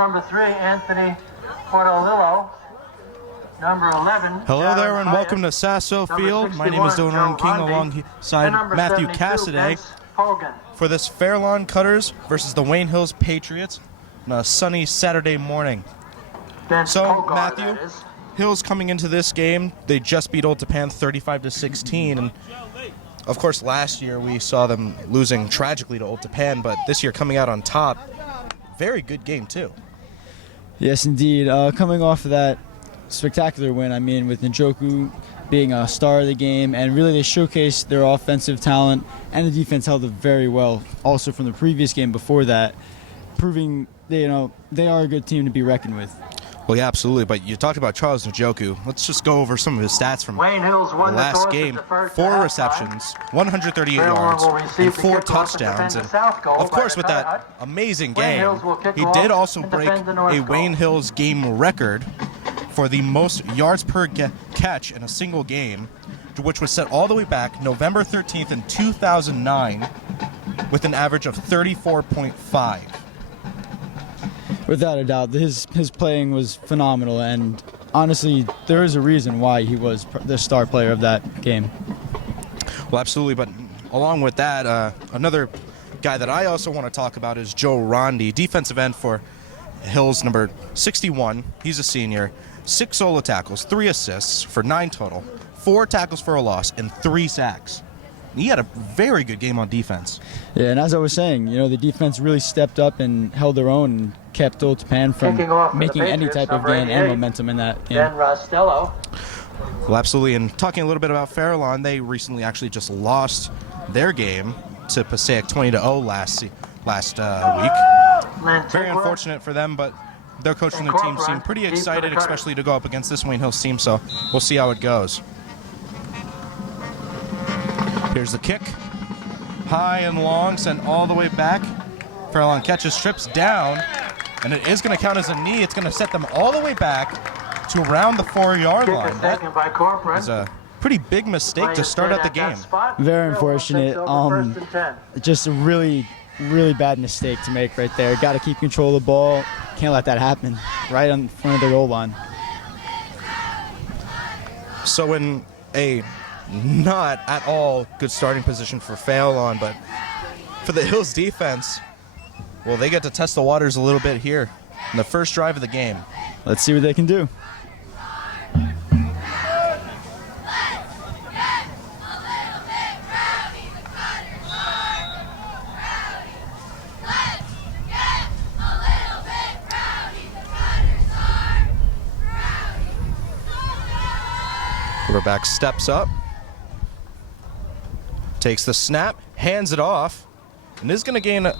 number 3, Anthony Portolillo. Number 11. Hello there and welcome to Sasso Field. My name is Orren-King alongside Matthew Cassaday for this Fairlawn Cutters versus the Wayne Hills Patriots on a sunny Saturday morning. So, Matthew, Hills coming into this game, they just beat Old Tappan 35-16, and of course last year we saw them losing tragically to Old Tappan, but this year coming out on top. Very good game too. Yes, indeed. Coming off of that spectacular win, I mean, with Njoku being a star of the game, and really they showcased their offensive talent, and the defense held it very well also from the previous game before that, proving they are a good team to be reckoned with. Well, yeah, absolutely, but you talked about Charles Njoku. Let's just go over some of his stats from the last game. 4 receptions, 138 yards, and 4 touchdowns. And of course, with that amazing game, he did also break a Wayne Hills game record for the most yards per catch in a single game, which was set all the way back November 13th in 2009 with an average of 34.5. Without a doubt, his playing was phenomenal, and honestly, there is a reason why he was the star player of that game. Well, absolutely, but along with that, another guy that I also want to talk about is Joe Rondi, defensive end for Hills, number 61. He's a senior. 6 solo tackles, 3 assists for 9 total, 4 tackles for a loss, and 3 sacks. He had a very good game on defense. Yeah, and as I was saying, the defense really stepped up and held their own and kept Old Tappan from making any type of gain and momentum in that game. Ben Rostello. Well, absolutely. And talking a little bit about Fairlawn, they recently actually just lost their game to Passaic 20-0 last week. Very unfortunate for them, but their coach and their team seem pretty excited, especially to go up against this Wayne Hills team, so we'll see how it goes. Here's the kick. High and long, sent all the way back. Fairlawn catches, trips down, and it is going to count as a knee. It's going to set them all the way back to around the 4-yard line. That is a pretty big mistake to start out the game. Very unfortunate. Just a really bad mistake to make right there. Got to keep control of the ball. Can't let that happen right in front of the goal line. So in a not at all good starting position for Fairlawn, but for the Hills defense, well, they get to test the waters a little bit here in the first drive of the game. Let's see what they can do. Quarterback steps up, takes the snap, hands it off, and is going to gain,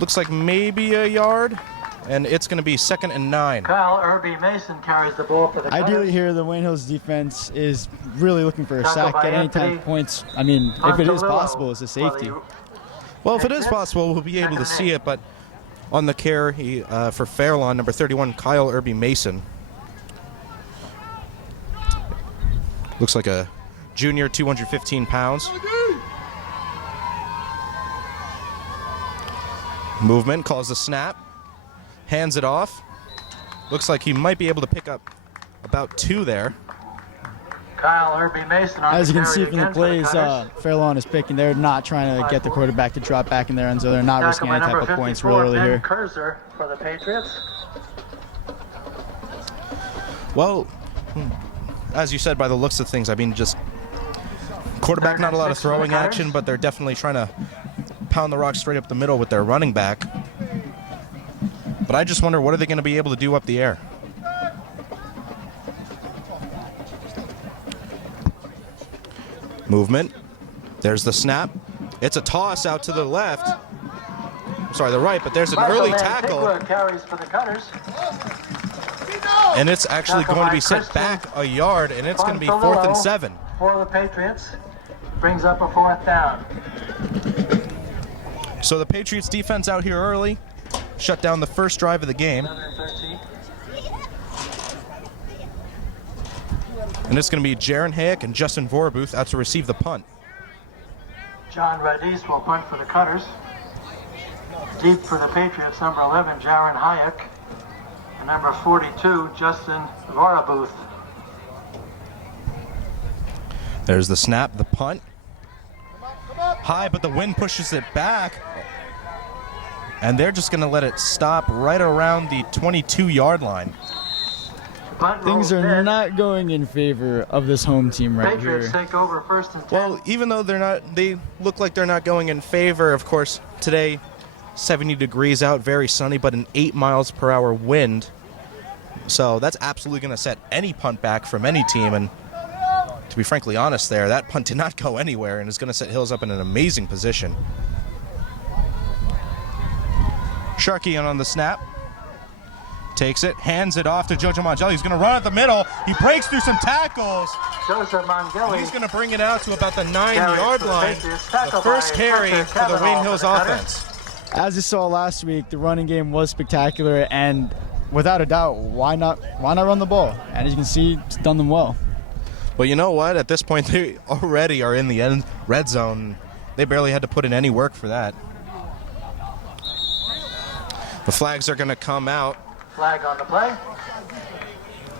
looks like maybe a yard, and it's going to be 2nd and 9. Kyle Irby Mason carries the ball for the Ideally here, the Wayne Hills defense is really looking for a sack, get any type of points. I mean, if it is possible, it's a safety. Well, if it is possible, we'll be able to see it, but on the carry for Fairlawn, number 31, Kyle Irby Mason. Looks like a junior, 215 pounds. Movement, calls the snap, hands it off. Looks like he might be able to pick up about 2 there. Kyle Irby Mason. As you can see from the plays, Fairlawn is picking. They're not trying to get the quarterback to drop back in their end, so they're not risking any type of points real early here. Kurzer for the Patriots. Well, as you said, by the looks of things, I mean, just quarterback, not a lot of throwing action, but they're definitely trying to pound the rock straight up the middle with their running back. But I just wonder, what are they going to be able to do up the air? Movement. There's the snap. It's a toss out to the left. Sorry, the right, but there's an early tackle. Carries for the Cutters. And it's actually going to be set back a yard, and it's going to be 4th and 7. For the Patriots, brings up a 4th down. So the Patriots defense out here early, shut down the first drive of the game. And it's going to be Jaron Hayek and Justin Vorbuth out to receive the punt. John Radis will punt for the Cutters. Deep for the Patriots, number 11, Jaron Hayek. And number 42, Justin Varabuth. There's the snap, the punt. High, but the wind pushes it back. And they're just going to let it stop right around the 22-yard line. Things are not going in favor of this home team right Patriots here. take over 1st and 10. Well, even though they look like they're not going in favor, of course, today, 70 degrees out, very sunny, but an 8 miles per hour wind. So that's absolutely going to set any punt back from any team. And to be frankly honest there, that punt did not go anywhere and is going to set Hills up in an amazing position. Sharkey on the snap. Takes it, hands it off to Jojo Mongeli. He's going to run at the middle. He breaks through some tackles. Joseph Mongeli. He's going to bring it out to about the 9-yard line. The first carry for the Wayne Hills offense. As you saw last week, the running game was spectacular, and without a doubt, why not run the ball? And as you can see, it's done them well. Well, you know what? At this point, they already are in the red zone. They barely had to put in any work for that. The flags are going to come out. Flag on the play.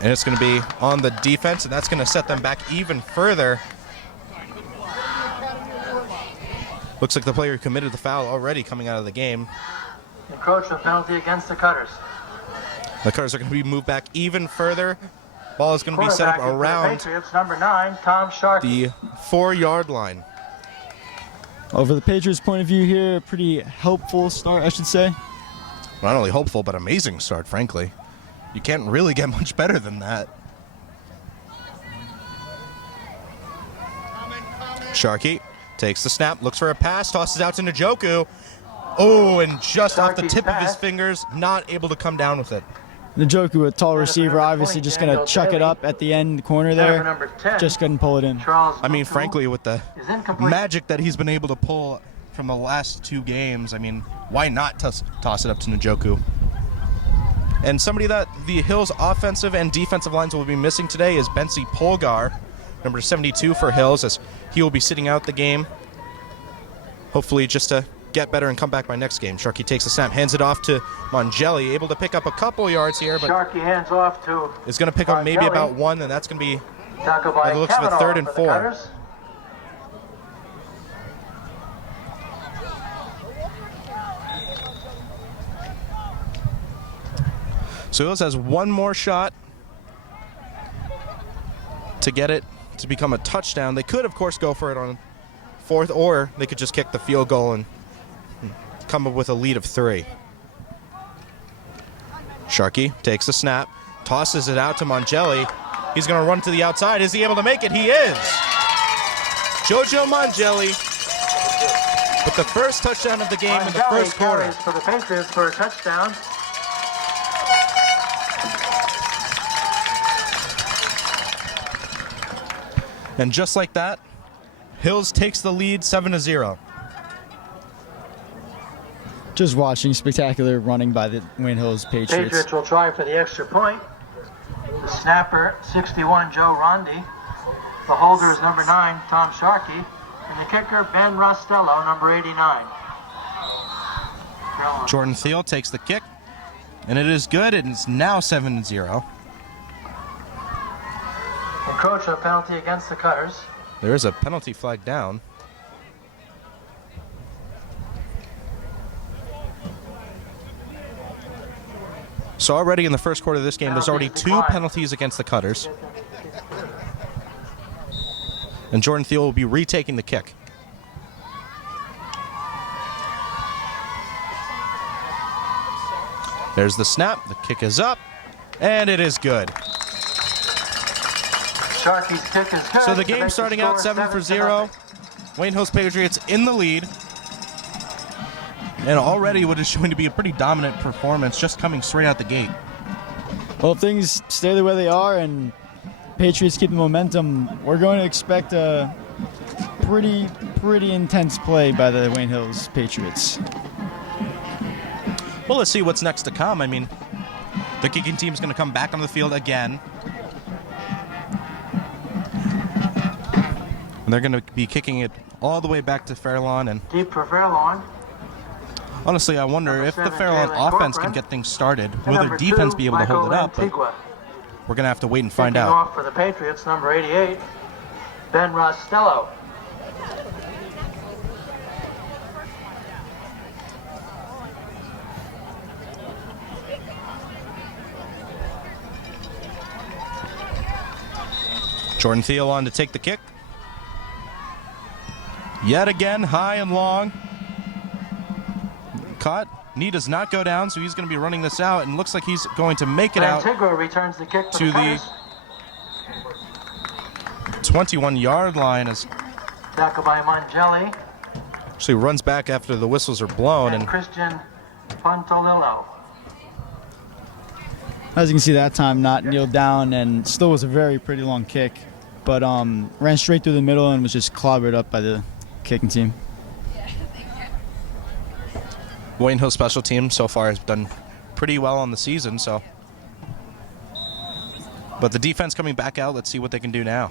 And it's going to be on the defense, and that's going to set them back even further. Looks like the player who committed the foul already coming out of the game. Encroachment penalty against the Cutters. The Cutters are going to be moved back even further. Ball is going to be set up around Patriots, number 9, Tom Sharkey. the 4-yard line. Over the Patriots' point of view here, pretty helpful start, I should say. Not only hopeful, but amazing start, frankly. You can't really get much better than that. Sharkey takes the snap, looks for a pass, tosses out to Njoku. Oh, and just off the tip of his fingers, not able to come down with it. Njoku, a tall receiver, obviously just going to chuck it up at the end corner there. Just couldn't pull it in. I mean, frankly, with the magic that he's been able to pull from the last 2 games, I mean, why not toss it up to Njoku? And somebody that the Hills offensive and defensive lines will be missing today is Bensi Polgar, number 72 for Hills, as he will be sitting out the game. Hopefully just to get better and come back by next game. Sharkey takes the snap, hands it off to Mongeli, able to pick up a couple yards here, but Sharkey hands off to is going to pick up maybe about 1, and that's going to be, tackle by by the looks of it, 3rd and 4. So Hills has one more shot to get it to become a touchdown. They could, of course, go for it on 4th, or they could just kick the field goal and come up with a lead of 3. Sharkey takes the snap, tosses it out to Mongeli. He's going to run to the outside. Is he able to make it? He is. Jojo Mongeli with the first touchdown of the game in the first quarter. For the Patriots for a touchdown. And just like that, Hills takes the lead 7-0. Just watching spectacular running by the Wayne Hills Patriots. Patriots will try for the extra point. The snapper, 61, Joe Rondi. The holder is number 9, Tom Sharkey. And the kicker, Ben Rostello, number 89. Jordan Thiel takes the kick, and it is good. It is now 7-0. Encroachment penalty against the Cutters. There is a penalty flag down. So already in the first quarter of this game, there's already 2 penalties against the Cutters. And Jordan Thiel will be retaking the kick. There's the snap, the kick is up, and it is good. Sharkey's kick is good. So the game starting out 7-0. Wayne Hills Patriots in the lead. And already what is showing to be a pretty dominant performance just coming straight out the gate. Well, if things stay the way they are and Patriots keep the momentum, we're going to expect a pretty intense play by the Wayne Hills Patriots. Well, let's see what's next to come. I mean, the kicking team is going to come back on the field again. And they're going to be kicking it all the way back to Fairlawn. And deep for Fairlawn. Honestly, I wonder if the Fairlawn offense can get things started. Will their defense be able to hold it up? But we're going to have to wait and find out. Off for the Patriots, number 88, Ben Rostello. Jordan Thiel on to take the kick. Yet again, high and long. Caught. Knee does not go down, so he's going to be running this out, and looks like he's going to make it out returns the kick to the 21-yard line as tackle by Mangelli. Actually runs back after the whistles are blown. And Christian Pontolillo. As you can see, that time not kneeled down, and still was a very pretty long kick, but ran straight through the middle and was just clobbered up by the kicking team. Wayne Hill special team so far has done pretty well on the season, so. But the defense coming back out, let's see what they can do now.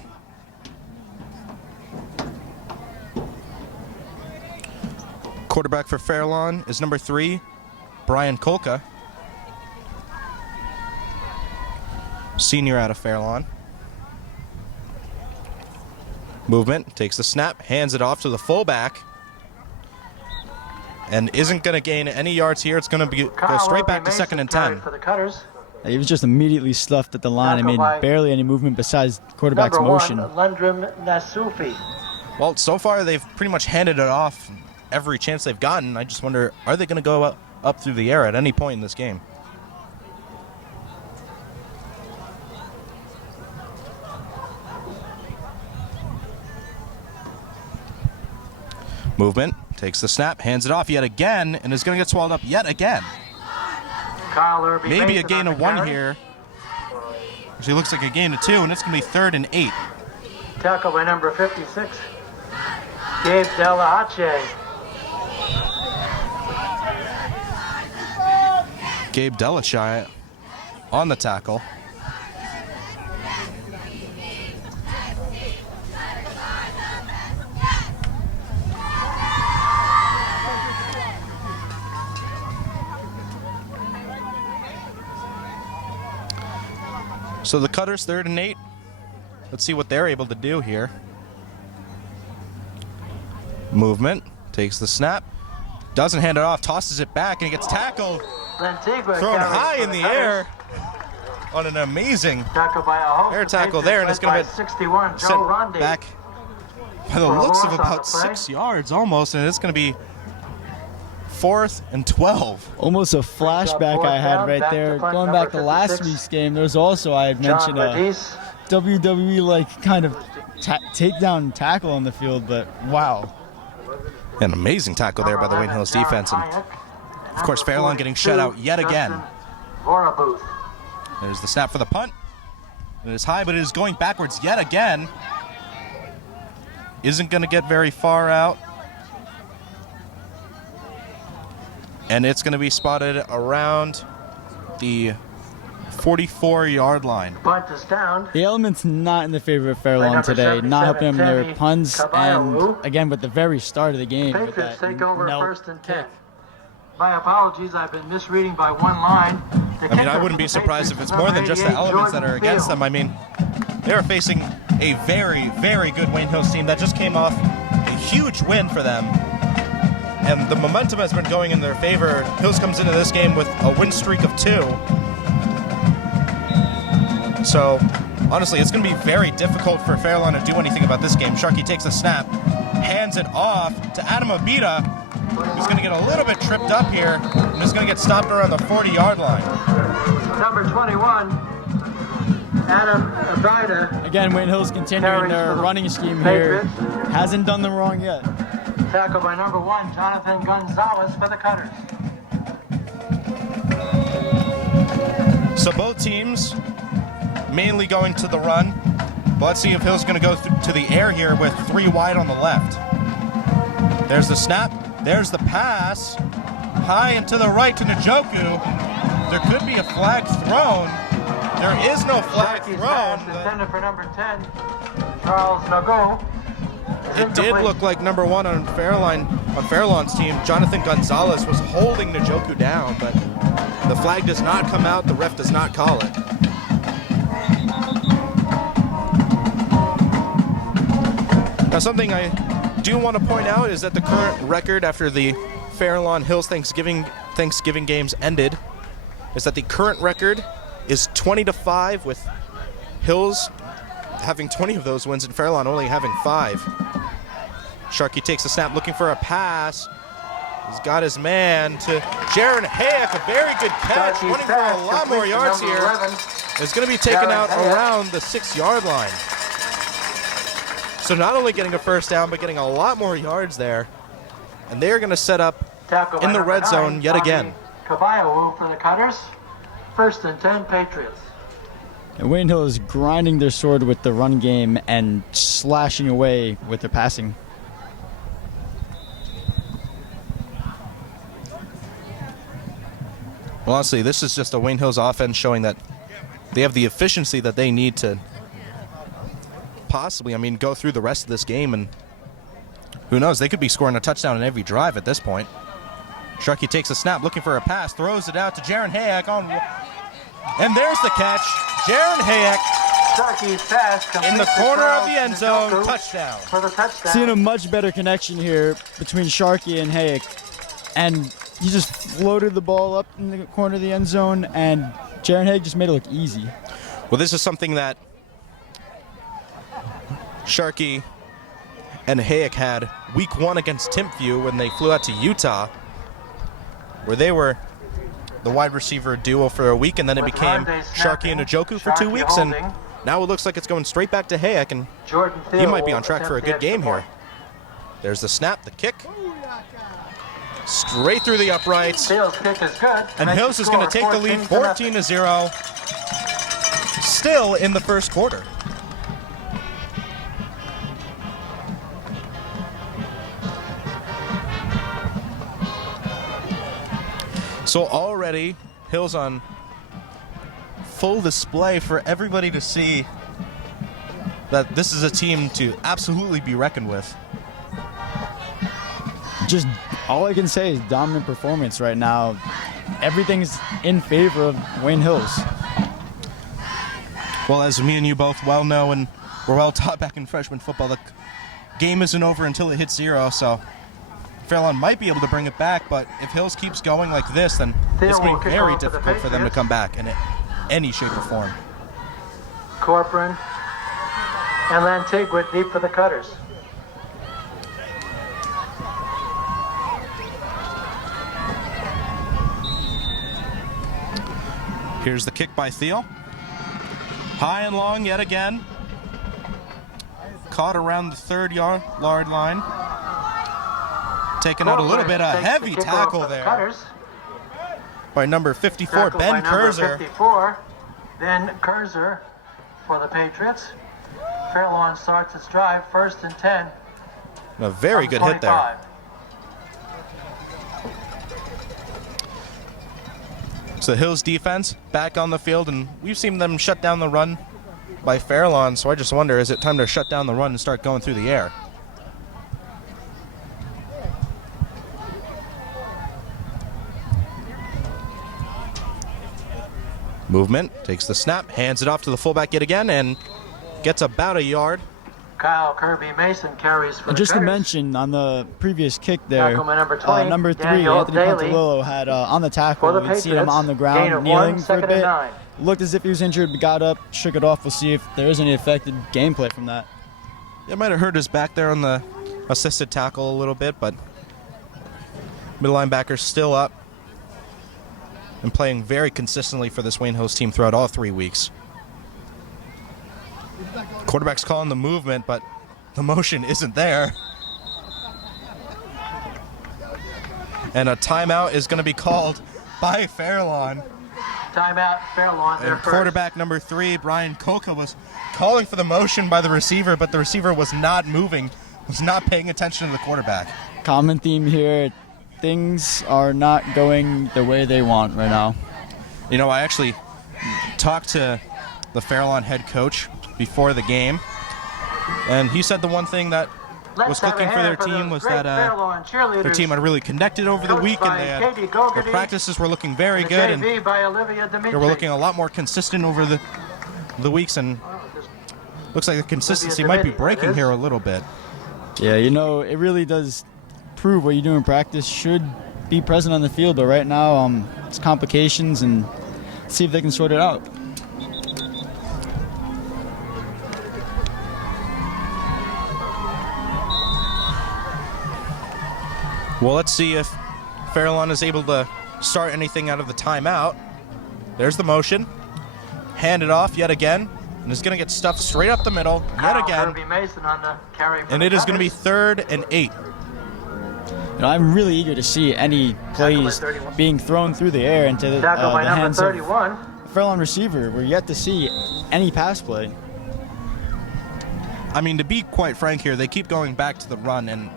Quarterback for Fairlawn is number 3, Brian Kolka. Senior out of Fairlawn. Movement, takes the snap, hands it off to the fullback. And isn't going to gain any yards here. It's going to go straight back to 2nd and 10. For the Cutters. He was just immediately stuffed at the line. I mean, barely any movement besides quarterback's motion. Lundrum Nasufi. Well, so far they've pretty much handed it off every chance they've gotten. I just wonder, are they going to go up through the air at any point in this game? Movement, takes the snap, hands it off yet again, and is going to get swallowed up yet again. Maybe a gain of 1 here. Actually looks like a gain of 2, and it's going to be 3rd and 8. Tackle by number 56, Gabe Delahache. Gabe Delahache on the tackle. So the Cutters 3rd and 8. Let's see what they're able to do here. Movement, takes the snap, doesn't hand it off, tosses it back, and he gets tackled. Thrown high in the air on an amazing air tackle there, and it's going to get 61, sent back by the looks of about 6 yards almost, and it's going to be 4th and 12. Almost a flashback I had right there. Going back to last week's game, there was also, I had mentioned a WWE-like kind of takedown tackle on the field, but wow. An amazing tackle there by the Wayne Hills defense. And of course, Fairlawn getting shut out yet again. There's the snap for the punt. It is high, but it is going backwards yet again. Isn't going to get very far out. And it's going to be spotted around the 44-yard line. Punt is down. The element's not in the favor of Fairlawn today. Not helping them in their punts, and again with the very start of the game. Patriots take over 1st and 10. My apologies, I've been misreading by 1 line. I mean, I wouldn't be surprised if it's more than just the elements that are against them. I mean, they are facing a very, very good Wayne Hills team that just came off a huge win for them. And the momentum has been going in their favor. Hills comes into this game with a win streak of 2. So, honestly, it's going to be very difficult for Fairlawn to do anything about this game. Sharkey takes a snap, hands it off to Adam Abita, who's going to get a little bit tripped up here, and is going to get stopped around the 40-yard line. Number 21, Adam Abita. Again, Wayne Hills continuing their running scheme here. Hasn't done them wrong yet. Tackle by number 1, Jonathan Gonzalez for the Cutters. So both teams mainly going to the run. But let's see if Hill's going to go to the air here with 3 wide on the left. There's the snap. There's the pass. High and to the right to Njoku. There could be a flag thrown. There is no flag thrown. Intended for number 10, Charles Nago. it did look like number 1 on Fairlawn's team, Jonathan Gonzalez, was holding Njoku down, but the flag does not come out. The ref does not call it. Now, something I do want to point out is that the current record after the Fairlawn Hills Thanksgiving games ended is that the current record is 20-5, with Hills having 20 of those wins and Fairlawn only having 5. Sharkey takes a snap, looking for a pass. He's got his man to Jaron Hayek, a very good catch, winning for a lot more yards here. It's going to be taken out around the 6-yard line. So not only getting a first down, but getting a lot more yards there. And they're going to set up in the red zone yet again. Kabayawu for the Cutters. 1st and 10, Patriots. And Wayne Hill is grinding their sword with the run game and slashing away with their passing. Well, honestly, this is just a Wayne Hills offense showing that they have the efficiency that they need to possibly, go through the rest of this game, and who knows, they could be scoring a touchdown in every drive at this point. Sharkey takes a snap, looking for a pass, throws it out to Jaron Hayek and there's the catch. Jaron Hayek in the corner of the end zone, touchdown. For the touchdown. Seeing a much better connection here between Sharkey and Hayek, and he just floated the ball up in the corner of the end zone, and Jaron Hayek just made it look easy. Well, this is something that Sharkey and Hayek had week 1 against Timpview when they flew out to Utah, where they were the wide receiver duo for a week, and then it became Sharkey and Njoku for 2 weeks, and now it looks like it's going straight back to Hayek, and he might be on track for a good game here. There's the snap, the kick, straight through the uprights, and Hills is going to take the lead 14-0, still in the first quarter. So already, Hills on full display for everybody to see that this is a team to absolutely be reckoned with. Just all I can say is dominant performance right now. Everything's in favor of Wayne Hills. Well, as me and you both well know, and we're well taught back in freshman football, the game isn't over until it hits 0, so Fairlawn might be able to bring it back, but if Hills keeps going like this, then it's going to be very difficult for them to come back in any shape or form. Corcoran and Lantigua deep for the Cutters. Here's the kick by Thiel. High and long yet again. Caught around the 3-yard line. Taking out a little bit of heavy tackle there by number 54, Ben Kurzer. 54, Ben Kurzer for the Patriots. Fairlawn starts its drive, 1st and 10. A very good hit there. So Hills defense back on the field, and we've seen them shut down the run by Fairlawn, so I just wonder, is it time to shut down the run and start going through the air? Movement, takes the snap, hands it off to the fullback yet again, and gets about a yard. Kyle Kirby Mason carries for and just the to mention, on the previous kick there, number 20, number 3, Daniel Anthony Daly, Pantalillo, had on the tackle, the we'd seen him on the ground kneeling for a bit. Looked as if he was injured, but got up, shook it off. We'll see if there is any affected gameplay from that. It might have hurt his back there on the assisted tackle a little bit, but middle linebacker's still up and playing very consistently for this Wayne Hills team throughout all 3 weeks. Quarterback's calling the movement, but the motion isn't there. And a timeout is going to be called by Fairlawn. Timeout, Fairlawn there and quarterback number 3, Brian Koka, was calling for the motion by the receiver, but the receiver was not moving, was not paying attention to the quarterback. Common theme here. Things are not going the way they want right now. You know, I actually talked to the Fairlawn head coach before the game, and he said the one thing that was clicking for their team was that their team had really connected over the week, and their practices were looking very good, and they were looking a lot more consistent over the weeks, and looks like the consistency might be breaking here a little bit. Yeah, you know, it really does prove what you do in practice should be present on the field, but right now it's complications, and see if they can sort it out. Well, let's see if Fairlawn is able to start anything out of the timeout. There's the motion. Hand it off yet again. And it's going to get stuffed straight up the middle yet again. And it is going to be 3rd and 8. You know, I'm really eager to see any plays being thrown through the air into the hands of Fairlawn receiver. We're yet to see any pass play. I mean, to be quite frank here, they keep going back to the run, and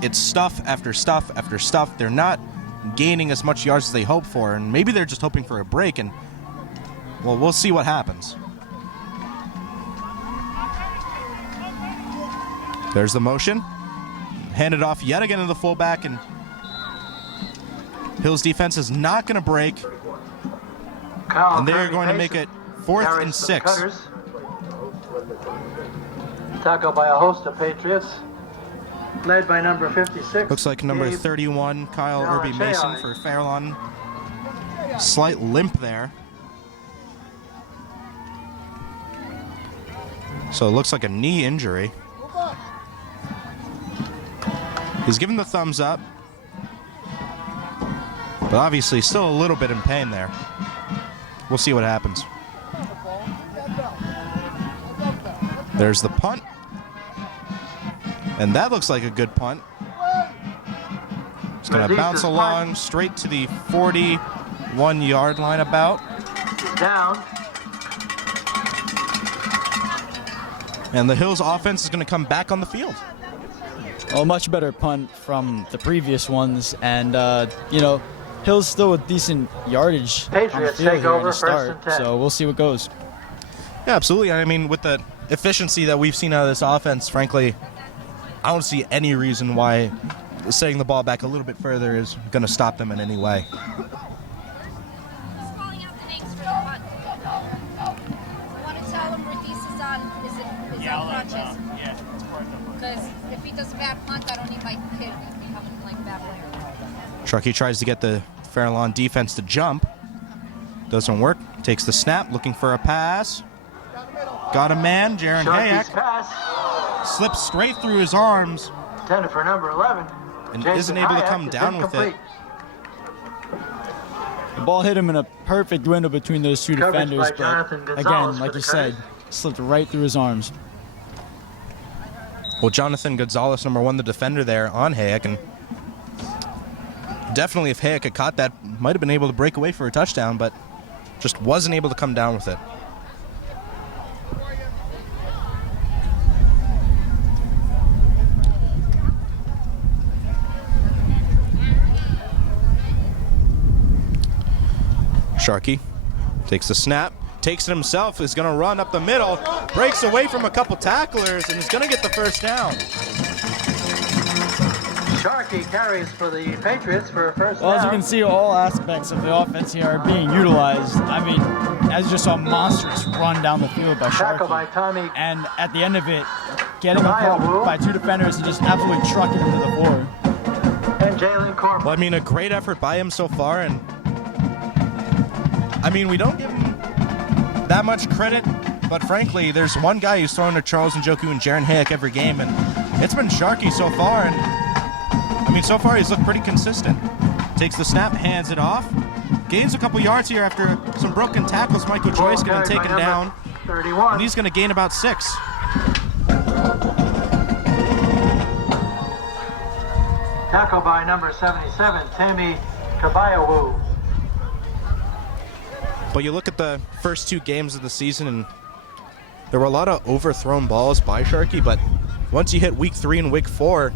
it's stuff after stuff after stuff. They're not gaining as much yards as they hope for, and maybe they're just hoping for a break, and, well, we'll see what happens. There's the motion. Handed off yet again to the fullback, and Hill's defense is not going to break. And they're going to make it 4th and 6. Tackle by a host of Patriots, led by number 56. Looks like number 31, Kyle Irby Mason for Fairlawn. Slight limp there. So it looks like a knee injury. He's given the thumbs up, but obviously still a little bit in pain there. We'll see what happens. There's the punt. And that looks like a good punt. It's going to bounce along straight to the 41-yard line about. Down. And the Hills offense is going to come back on the field. A much better punt from the previous ones, and you know, Hill's still with decent yardage on the field here to start, so we'll see what goes. Yeah, absolutely. I mean, with the efficiency that we've seen out of this offense, frankly, I don't see any reason why setting the ball back a little bit further is going to stop them in any way. Truckee tries to get the Fairlawn defense to jump. Doesn't work. Takes the snap, looking for a pass. Got a man, Jaron Hayek. Slips straight through his arms. Intended for number 11. And isn't able to come down with it. The ball hit him in a perfect window between those two defenders, but again, like you said, slipped right through his arms. Well, Jonathan Gonzalez, number 1, the defender there on Hayek, and definitely if Hayek had caught that, might have been able to break away for a touchdown, but just wasn't able to come down with it. Sharkey takes the snap, takes it himself, is going to run up the middle, breaks away from a couple tacklers, and is going to get the first down. Sharkey carries for the Patriots for a first down. Well, as you can see, all aspects of the offense here are being utilized. I mean, as you just saw, a monstrous run down the field by Sharkey. By Tommy. And at the end of it, getting a call by 2 defenders and just absolutely trucking him to the floor. And Jalen Corbin. Well, I mean, a great effort by him so far, and I mean, we don't give him that much credit, but frankly, there's one guy who's thrown to Charles Njoku and Jaron Hayek every game, and it's been Sharkey so far, and I mean, so far he's looked pretty consistent. Takes the snap, hands it off, gains a couple yards here after some broken tackles. Michael Joyce going to take him down, 31. And he's going to gain about 6. Tackle by number 77, Tammy Kabayawu. But you look at the first 2 games of the season, and there were a lot of overthrown balls by Sharkey, but once you hit week 3 and week 4,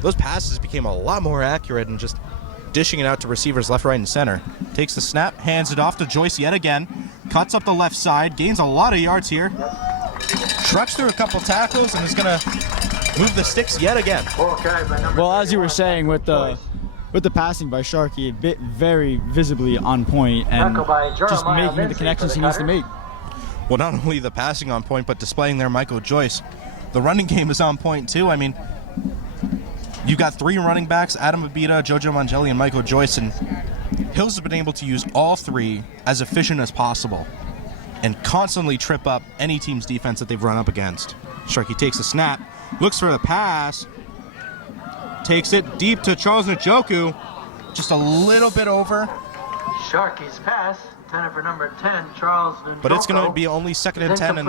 those passes became a lot more accurate and just dishing it out to receivers left, right, and center. Takes the snap, hands it off to Joyce yet again, cuts up the left side, gains a lot of yards here, trucks through a couple tackles, and is going to move the sticks yet again. Well, as you were saying, with the passing by Sharkey, very visibly on point and just making the connections he needs to make. Well, not only the passing on point, but displaying there Michael Joyce. The running game is on point too. I mean, you've got 3 running backs, Adam Abita, Jojo Mangeli, and Michael Joyce, and Hills has been able to use all 3 as efficient as possible and constantly trip up any team's defense that they've run up against. Sharkey takes a snap, looks for the pass, takes it deep to Charles Njoku, just a little bit over. Sharkey's pass, intended for number 10, Charles Njoku. But it's going to be only 2nd and 10, and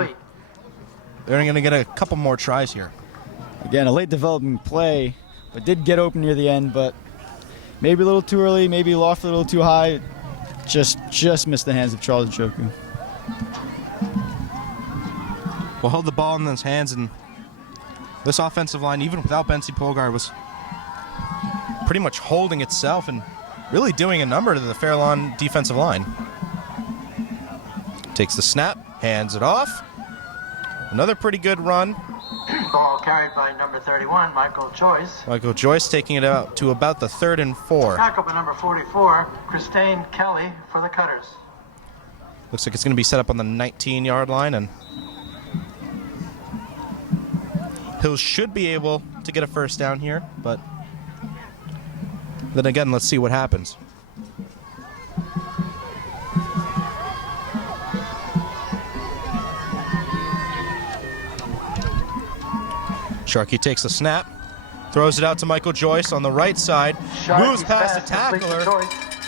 they're going to get a couple more tries here. Again, a late developing play, but did get open near the end, but maybe a little too early, maybe lofted a little too high. Just missed the hands of Charles Njoku. Well, held the ball in his hands, and this offensive line, even without Bensi Polgar, was pretty much holding itself and really doing a number to the Fairlawn defensive line. Takes the snap, hands it off. Another pretty good run. Ball carried by number 31, Michael Joyce. Michael Joyce taking it out to about the 3rd and 4. Tackle by number 44, Christine Kelly for the Cutters. Looks like it's going to be set up on the 19-yard line, and Hills should be able to get a first down here, but then again, let's see what happens. Sharkey takes the snap, throws it out to Michael Joyce on the right side, moves past the tackler.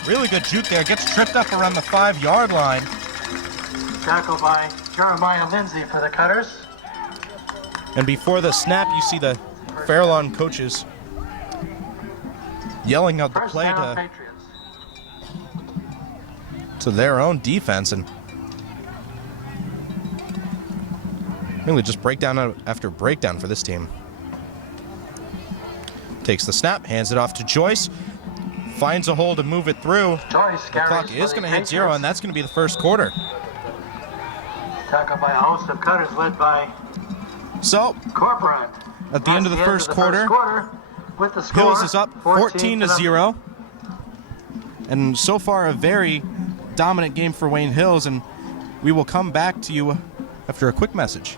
Really good juke there, gets tripped up around the 5-yard line. Tackle by Jeremiah Lindsay for the Cutters. And before the snap, you see the Fairlawn coaches yelling out the play to their own defense, and really just breakdown after breakdown for this team. Takes the snap, hands it off to Joyce, finds a hole to move it through. The clock is going to hit 0, and that's going to be the first quarter. Tackle by a host of Cutters led by Corporate. At the end of the first quarter, with the score, Hills is up 14-0. And so far, a very dominant game for Wayne Hills, and we will come back to you after a quick message.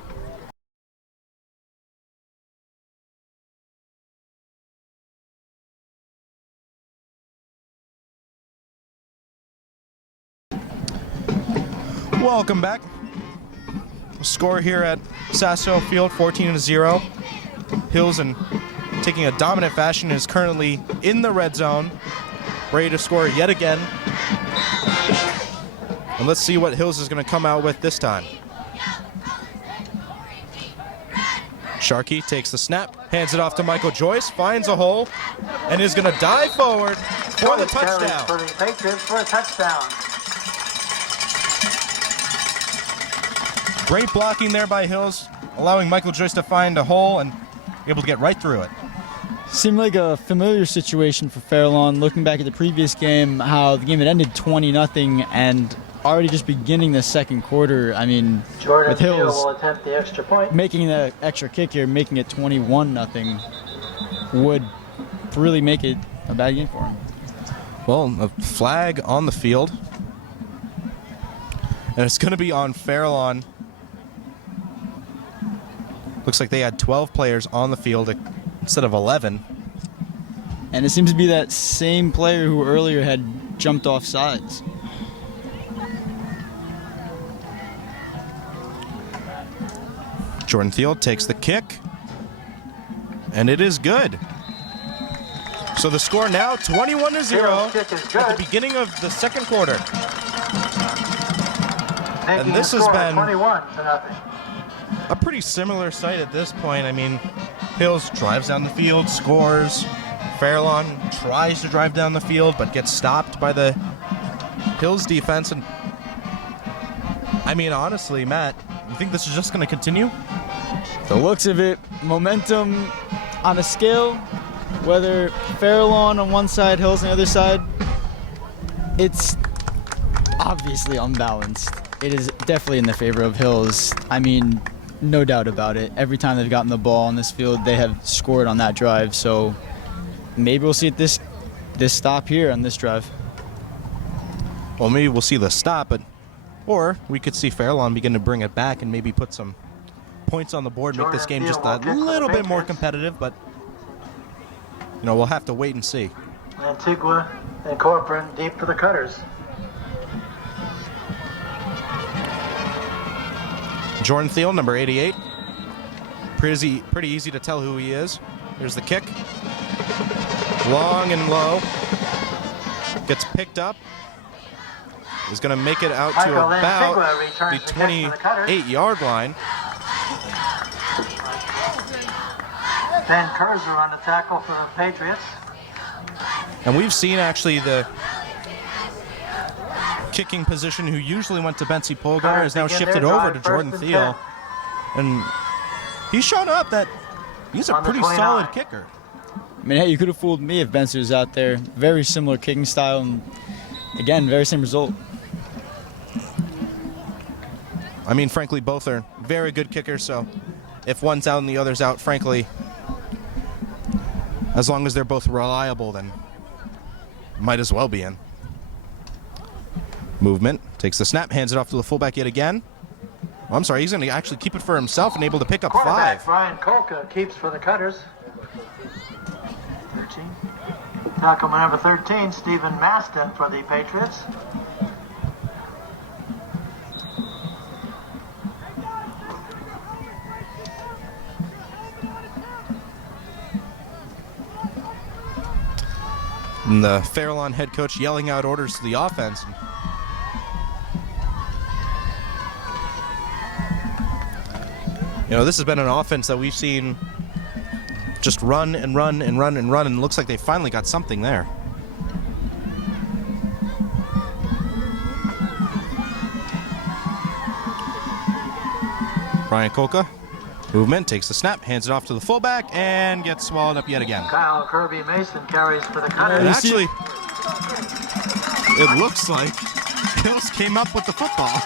Welcome back. Score here at Sasso Field, 14-0. Hills, and taking a dominant fashion, is currently in the red zone, ready to score yet again. And let's see what Hills is going to come out with this time. Sharkey takes the snap, hands it off to Michael Joyce, finds a hole, and is going to dive forward for the touchdown. For the Patriots for a touchdown. Great blocking there by Hills, allowing Michael Joyce to find a hole and able to get right through it. Seemed like a familiar situation for Fairlawn. Looking back at the previous game, how the game had ended 20-0, and already just beginning the second quarter. I mean, Jordan with Hills will attempt the extra point, making the extra kick here, making it 21-0, would really make it a bad game for him. Well, a flag on the field, and it's going to be on Fairlawn. Looks like they had 12 players on the field instead of 11. And it seems to be that same player who earlier had jumped off sides. Jordan Field takes the kick, and it is good. So the score now 21-0 at the beginning of the second quarter. And this has been 21-0. a pretty similar sight at this point. I mean, Hills drives down the field, scores. Fairlawn tries to drive down the field, but gets stopped by the Hills defense. And I mean, honestly, Matt, you think this is just going to continue? The looks of it, momentum on a scale, whether Fairlawn on one side, Hills on the other side, it's obviously unbalanced. It is definitely in the favor of Hills. I mean, No doubt about it. Every time they've gotten the ball on this field, they have scored on that drive. So maybe we'll see this stop here on this drive. Well, maybe we'll see the stop, or we could see Fairlawn begin to bring it back and maybe put some points on the board, make this game just a little bit more competitive, but we'll have to wait and see. Antigua and Corcoran deep for the Cutters. Jordan Thiel, number 88. Pretty easy to tell who he is. Here's the kick. Long and low. Gets picked up. He's going to make it out to about the 28-yard line. Ben Kurzer on the tackle for the Patriots. And we've seen actually the kicking position who usually went to Betsy Polgar has now shifted over to Jordan Thiel. And he's shown up that he's a pretty solid kicker. I mean, hey, you could have fooled me if Benson was out there. Very similar kicking style, and again, very same result. I mean, frankly, both are very good kickers, so if one's out and the other's out, frankly, as long as they're both reliable, then might as well be in. Movement, takes the snap, hands it off to the fullback yet again. Oh, I'm sorry, he's going to actually keep it for himself and able to pick up 5. Brian Kolka keeps for the Cutters. 13. Tackle number 13, Stephen Maston for the Patriots. And the Fairlawn head coach yelling out orders to the offense. This has been an offense that we've seen just run and run and run and run, and it looks like they finally got something there. Brian Kolka, movement, takes the snap, hands it off to the fullback, and gets swallowed up yet again. Kyle Kirby Mason carries for the Cutters. And actually, it looks like Hills came up with the football.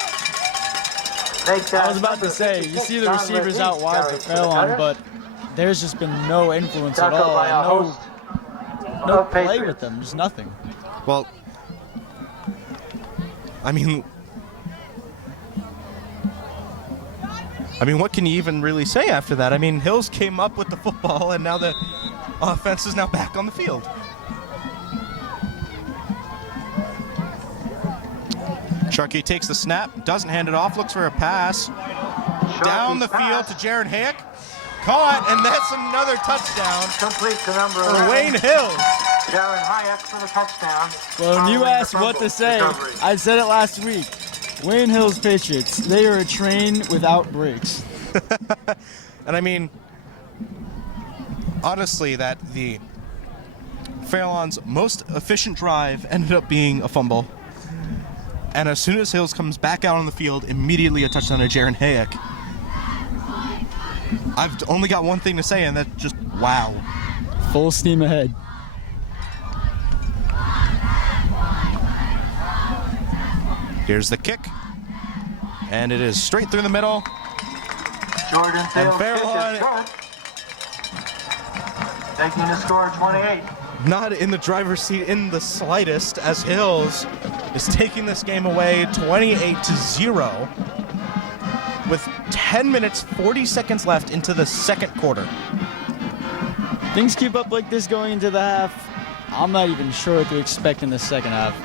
I was about to say, you see the receivers out wide for Fairlawn, but there's just been no influence at all. And no play with them, just nothing. Well, I mean, what can you even really say after that? I mean, Hills came up with the football, and now the offense is now back on the field. Sharkey takes the snap, doesn't hand it off, looks for a pass. Down the field to Jaron Hayek. Caught, and that's another touchdown. Complete to number 11. For Wayne Hills. Jaron Hayek for the touchdown. Well, when you asked what to say, I said it last week. Wayne Hills Patriots, they are a train without brakes. And I mean, honestly, that the Fairlawn's most efficient drive ended up being a fumble. And as soon as Hills comes back out on the field, immediately a touchdown to Jaron Hayek. I've only got one thing to say, and that's just wow. Full steam ahead. Here's the kick. And it is straight through the middle. Jordan Thiel's Fairlawn, taking the score 28. Not in the driver's seat in the slightest, as Hills is taking this game away 28-0 with 10 minutes, 40 seconds left into the second quarter. Things keep up like this going into the half. I'm not even sure what to expect in the second half.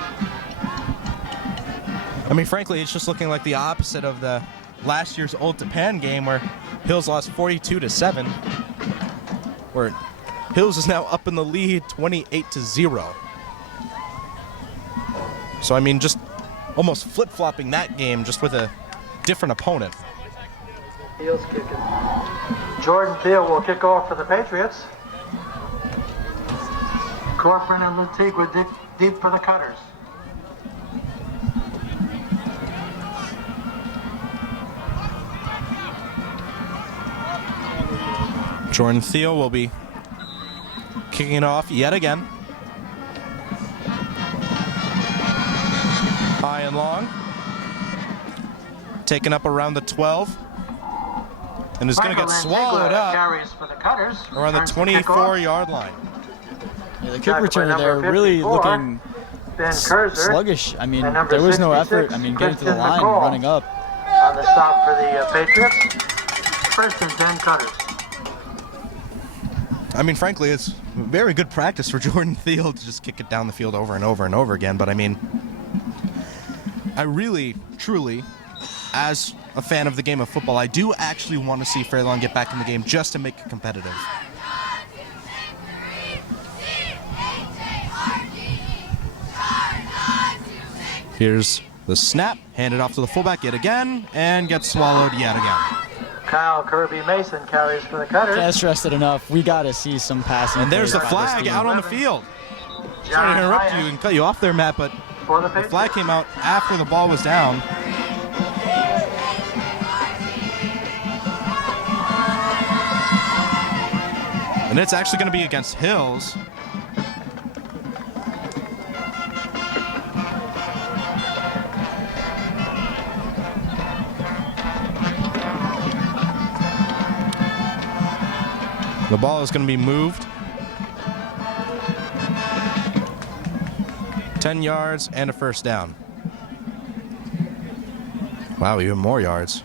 I mean, frankly, it's just looking like the opposite of the last year's Old Japan game where Hills lost 42-7, where Hills is now up in the lead 28-0. So, I mean, just almost flip-flopping that game just with a different opponent. Thiel's kicking. Jordan Thiel will kick off for the Patriots. Corcoran and Antigua deep for the Cutters. Jordan Thiel will be kicking it off yet again. High and long. Taken up around the 12. and is going to get swallowed up carries for the Cutters. around the 24-yard line. Yeah, the kick returner there really looking sluggish. I mean, there was no effort. I mean, getting to the line, running up. On the stop for the Patriots. First and 10 Cutters. I mean, frankly, it's very good practice for Jordan Thiel to just kick it down the field over and over and over again. But I mean, I really, truly, as a fan of the game of football, I do actually want to see Fairlawn get back in the game just to make it competitive. Here's the snap, handed off to the fullback yet again, and gets swallowed yet again. Kyle Kirby Mason carries for the Cutters. Can't stress it enough. We got to see some passing. And there's the flag out on the field. Sorry to interrupt you and cut you off there, Matt, but the flag came out after the ball was down. And it's actually going to be against Hills. The ball is going to be moved 10 yards and a first down. Wow, even more yards.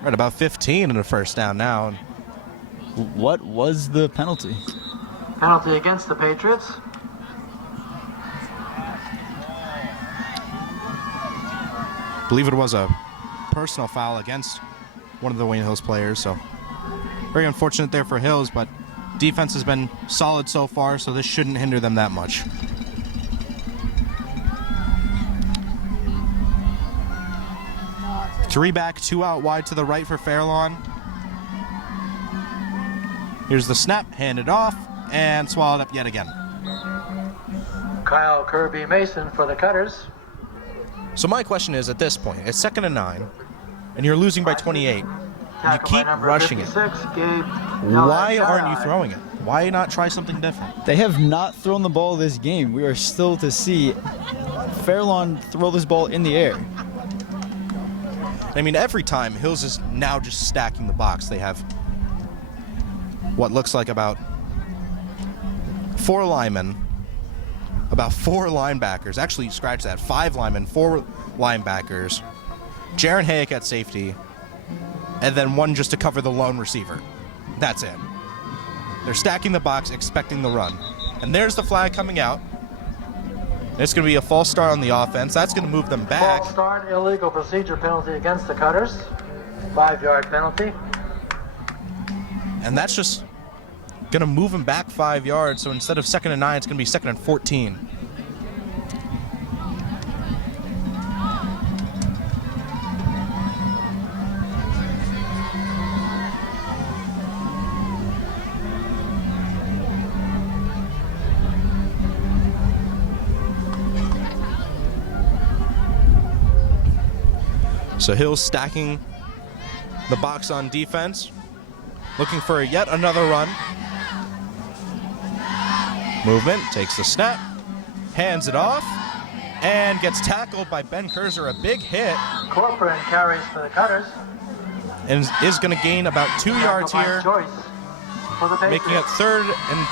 We're at about 15 and a first down now. What was the penalty? Penalty against the Patriots. I believe it was a personal foul against one of the Wayne Hills players, so very unfortunate there for Hills, but defense has been solid so far, so this shouldn't hinder them that much. Three back, two out wide to the right for Fairlawn. Here's the snap, handed off, and swallowed up yet again. Kyle Kirby Mason for the Cutters. So my question is, at this point, it's 2nd and 9, and you're losing by 28. You keep rushing it. Why aren't you throwing it? Why not try something different? They have not thrown the ball this game. We are still to see Fairlawn throw this ball in the air. I mean, every time, Hills is now just stacking the box. They have what looks like about 4 linemen, about 4 linebackers. Actually, scratch that. 5 linemen, 4 linebackers. Jaron Hayek at safety, and then 1 just to cover the lone receiver. That's it. They're stacking the box, expecting the run. And there's the flag coming out. It's going to be a false start on the offense. That's going to move them back. False start, illegal procedure penalty against the Cutters. 5-yard penalty. And that's just going to move them back 5 yards. So instead of 2nd and 9, it's going to be 2nd and 14. So Hill's stacking the box on defense, looking for yet another run. Movement, takes the snap, hands it off, and gets tackled by Ben Kurzer. A big hit. Corcoran carries for the Cutters. And is going to gain about 2 yards here, making it 3rd and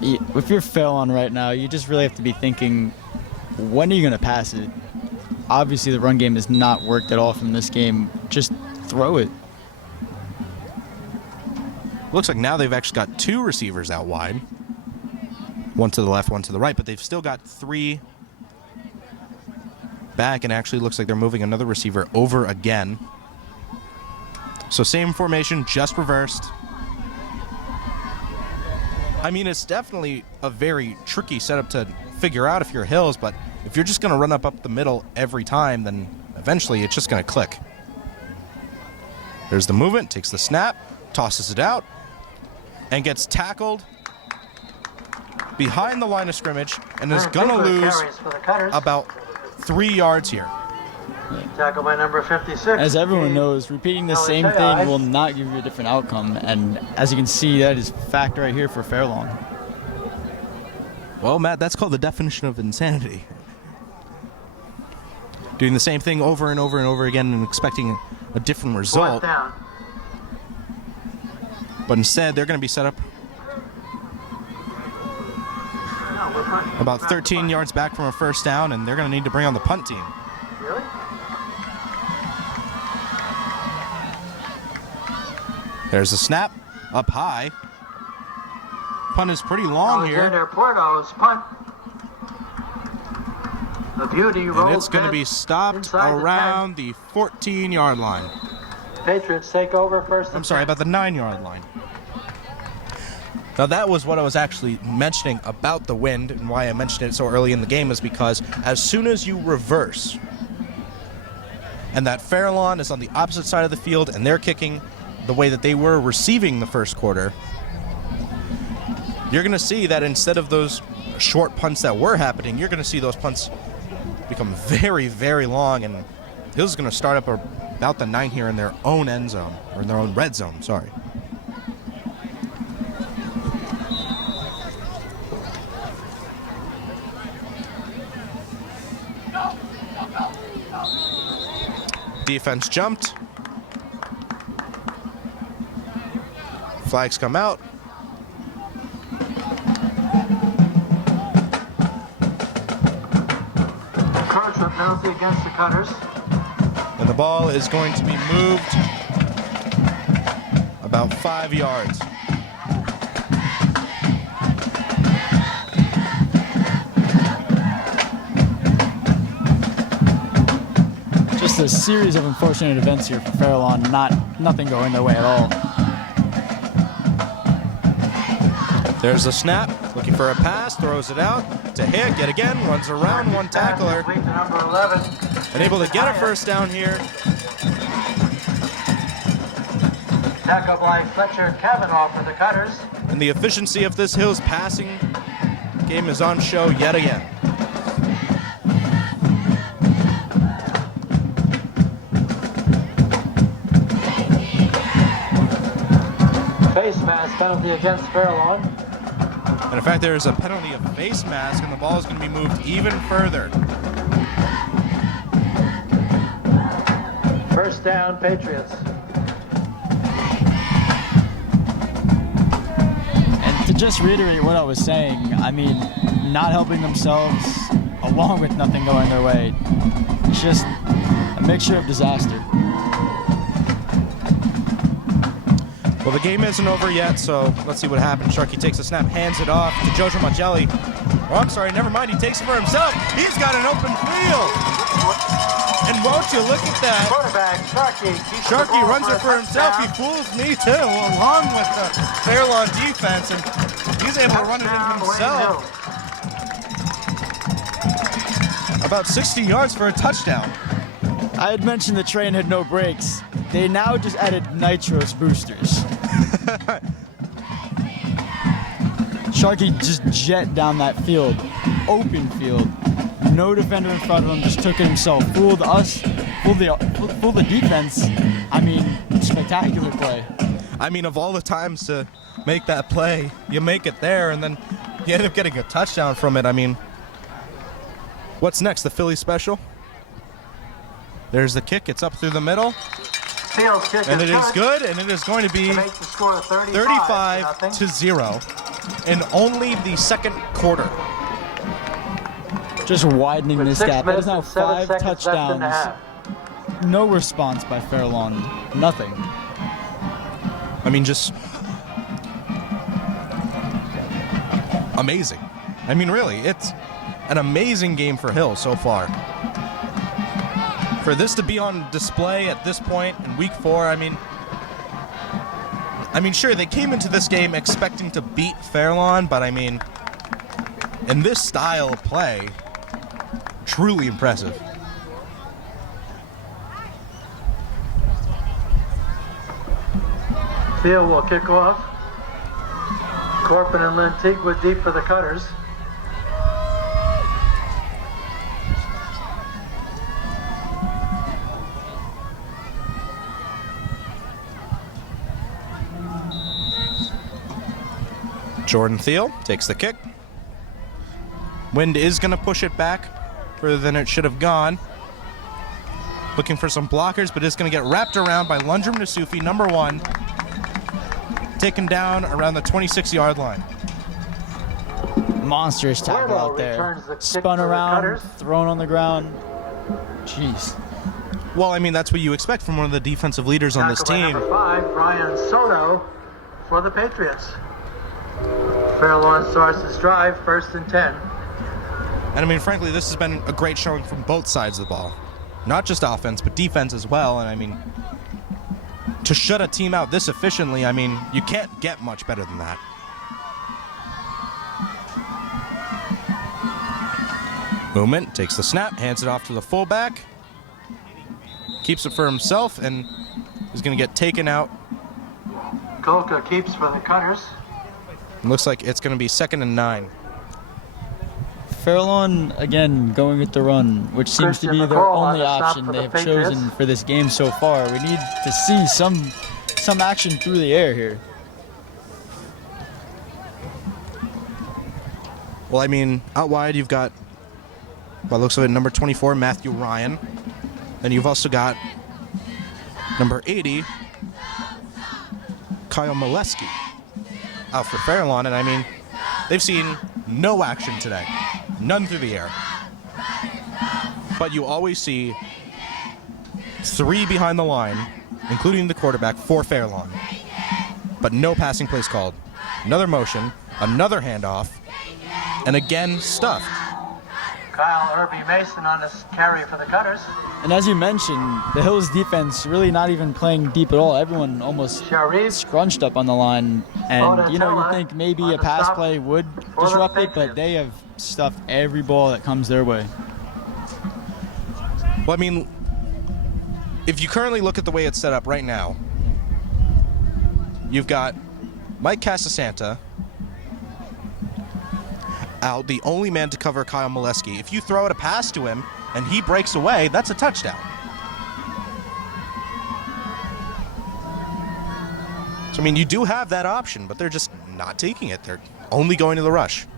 12. If you're Fairlawn right now, you just really have to be thinking, when are you going to pass it? Obviously, the run game has not worked at all from this game. Just throw it. Looks like now they've actually got 2 receivers out wide. 1 to the left, 1 to the right, but they've still got 3 back, and actually looks like they're moving another receiver over again. So same formation, just reversed. I mean, it's definitely a very tricky setup to figure out if you're Hills, but if you're just going to run up the middle every time, then eventually it's just going to click. There's the movement, takes the snap, tosses it out, and gets tackled behind the line of scrimmage, and is going to lose about 3 yards here. Tackle by number 56. As everyone knows, repeating the same thing will not give you a different outcome, and as you can see, that is fact right here for Fairlawn. Well, Matt, that's called the definition of insanity. Doing the same thing over and over and over again and expecting a different result. Fourth down. But instead, they're going to be set up about 13 yards back from a first down, and they're going to need to bring on the punt team. Really? There's a snap up high. Punt is pretty long here. Alexander Porto's punt. The beauty rolls And it's going to be stopped around the 14-yard line. Patriots take over first. I'm sorry, about the 9-yard line. Now that was what I was actually mentioning about the wind, and why I mentioned it so early in the game is because as soon as you reverse and that Fairlawn is on the opposite side of the field and they're kicking the way that they were receiving the first quarter, you're going to see that instead of those short punts that were happening, you're going to see those punts become very, very long, and Hill's going to start up about the 9 here in their own end zone, or in their own red zone, sorry. Defense jumped. Flags come out. Encouragement penalty against the Cutters. And the ball is going to be moved about 5 yards. Just a series of unfortunate events here for Fairlawn. Nothing going their way at all. There's a snap, looking for a pass, throws it out to Hick yet again, runs around one tackler, Number 11. and able to get a first down here. Tackle by Fletcher Kavanaugh for the Cutters. And the efficiency of this Hills passing game is on show yet again. Face mask penalty against Fairlawn. And in fact, there is a penalty of face mask, and the ball is going to be moved even further. First down, Patriots. And to just reiterate what I was saying, I mean, not helping themselves along with nothing going their way. It's just a mixture of disaster. Well, the game isn't over yet, so let's see what happens. Sharkey takes a snap, hands it off to Jojo Mangelli. Oh, I'm sorry, never mind. He takes it for himself. He's got an open field. And won't you look at that? Quarterback, Sharkey. Sharkey runs it for himself. He fools me, too, along with the Fairlawn defense. And he's able to run it in himself. About 60 yards for a touchdown. I had mentioned the train had no brakes. They now just added nitros boosters. Sharkey just jet down that field, open field. No defender in front of him, just took it himself. Fooled us, fooled the defense. I mean, spectacular play. I mean, of all the times to make that play, you make it there, and then you end up getting a touchdown from it. I mean, what's next? The Philly special? There's the kick. It's up through the middle. And it is good, and it is going to be 35-0 in only the second quarter. Just widening this gap. That is now 5 touchdowns. No response by Fairlawn. Nothing. I mean, just amazing. I mean, really, it's an amazing game for Hill so far. For this to be on display at this point in week 4, I mean, sure, they came into this game expecting to beat Fairlawn, but I mean, in this style of play, truly impressive. Field will kick off. Corpin and Lentigua deep for the Cutters. Jordan Thiel takes the kick. Wind is going to push it back further than it should have gone. looking for some blockers, but it's going to get wrapped around by Lundrum Nasufi, number 1, taken down around the 26-yard line. Monstrous tackle out there. Spun around, thrown on the ground. Jeez. Well, I mean, that's what you expect from one of the defensive leaders on this team. Number 5, Brian Soto for the Patriots. Fairlawn starts his drive, 1st and 10. And I mean, frankly, this has been a great showing from both sides of the ball. Not just offense, but defense as well. And I mean, to shut a team out this efficiently, I mean, you can't get much better than that. Movement, takes the snap, hands it off to the fullback. Keeps it for himself and is going to get taken out. Kolka keeps for the Cutters. Looks like it's going to be 2nd and 9. Fairlawn, again, going with the run, which seems to be their only option they have chosen for this game so far. We need to see some action through the air here. Well, I mean, out wide you've got, by the looks of it, number 24, Matthew Ryan. Then you've also got number 80, Kyle Molesky, out for Fairlawn. And I mean, they've seen no action today. None through the air. But you always see 3 behind the line, including the quarterback, for Fairlawn. But no passing plays called. Another motion, another handoff, and again stuffed. Kyle Irby Mason on this carry for the Cutters. And as you mentioned, the Hills defense really not even playing deep at all. Everyone almost scrunched up on the line. And, you know, you think maybe a pass play would disrupt it, but they have stuffed every ball that comes their way. Well, I mean, if you currently look at the way it's set up right now, you've got Mike Casasanta out, the only man to cover Kyle Molesky. If you throw out a pass to him and he breaks away, that's a touchdown. So, I mean, you do have that option, but they're just not taking it. They're only going to the rush.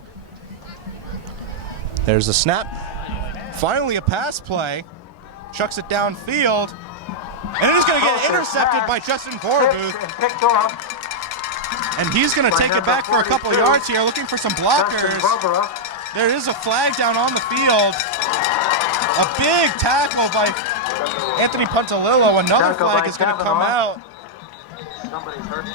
There's a snap. Finally, a pass play. Chucks it downfield. And it is going to get intercepted by Justin Vorbuth. And he's going to take it back for a couple of yards here, looking for some blockers. There is a flag down on the field. A big tackle by Anthony Puntalillo. Another flag is going to come out. Somebody's hurt.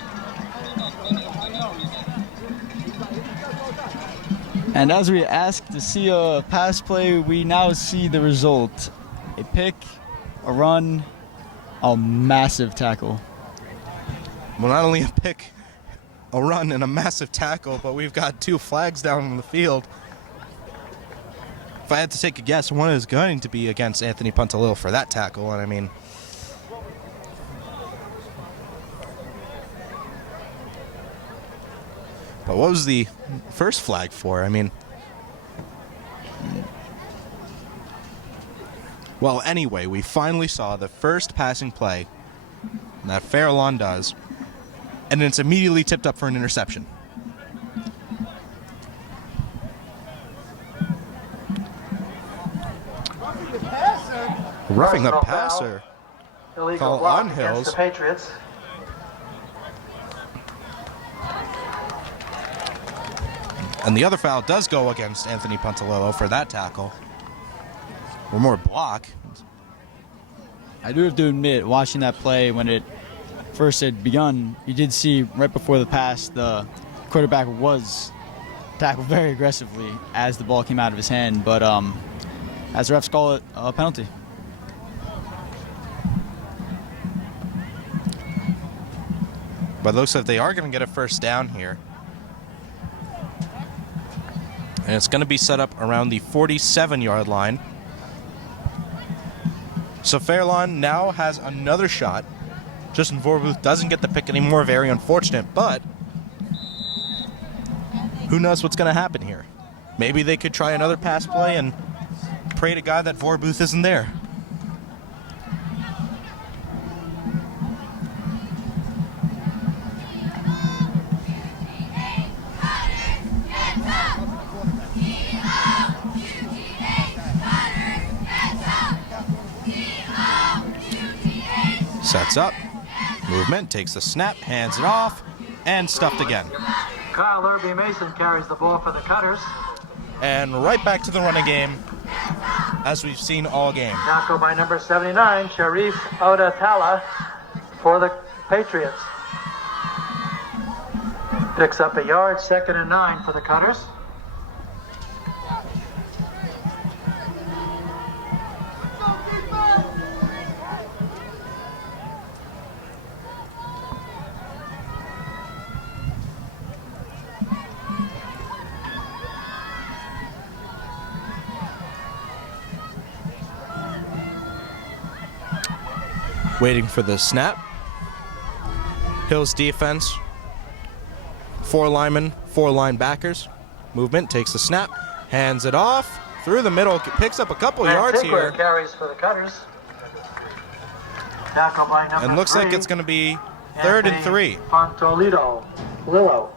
And as we asked to see a pass play, we now see the result. A pick, a run, a massive tackle. Well, not only a pick, a run, and a massive tackle, but we've got 2 flags down on the field. If I had to take a guess, one is going to be against Anthony Puntalillo for that tackle, and I mean, but what was the first flag for? I mean, well, anyway, we finally saw the first passing play that Fairlawn does, and it's immediately tipped up for an interception. Roughing the passer. Illegal Call on block against Hills. the Patriots. And the other foul does go against Anthony Puntalillo for that tackle. Or more block. I do have to admit, watching that play when it first had begun, you did see right before the pass, the quarterback was tackled very aggressively as the ball came out of his hand. But as the refs call it, a penalty. But it looks like they are going to get a first down here. And it's going to be set up around the 47-yard line. So Fairlawn now has another shot. Justin Vorbuth doesn't get the pick anymore. Very unfortunate, but who knows what's going to happen here. Maybe they could try another pass play and pray to God that Vorbuth isn't there. Sets up. Movement, takes the snap, hands it off, and stuffed again. Kyle Irby Mason carries the ball for the Cutters. And right back to the running game, as we've seen all game. Tackle by number 79, Sharif Odatala for the Patriots. Picks up a yard, 2nd and 9 for the Cutters. Waiting for the snap. Hills defense. 4 linemen, 4 linebackers. Movement, takes the snap, hands it off through the middle, picks up a couple yards here. Carries for the Cutters. Tackle by number and looks 3, like it's going to be 3rd and 3. Fontolito Lillo.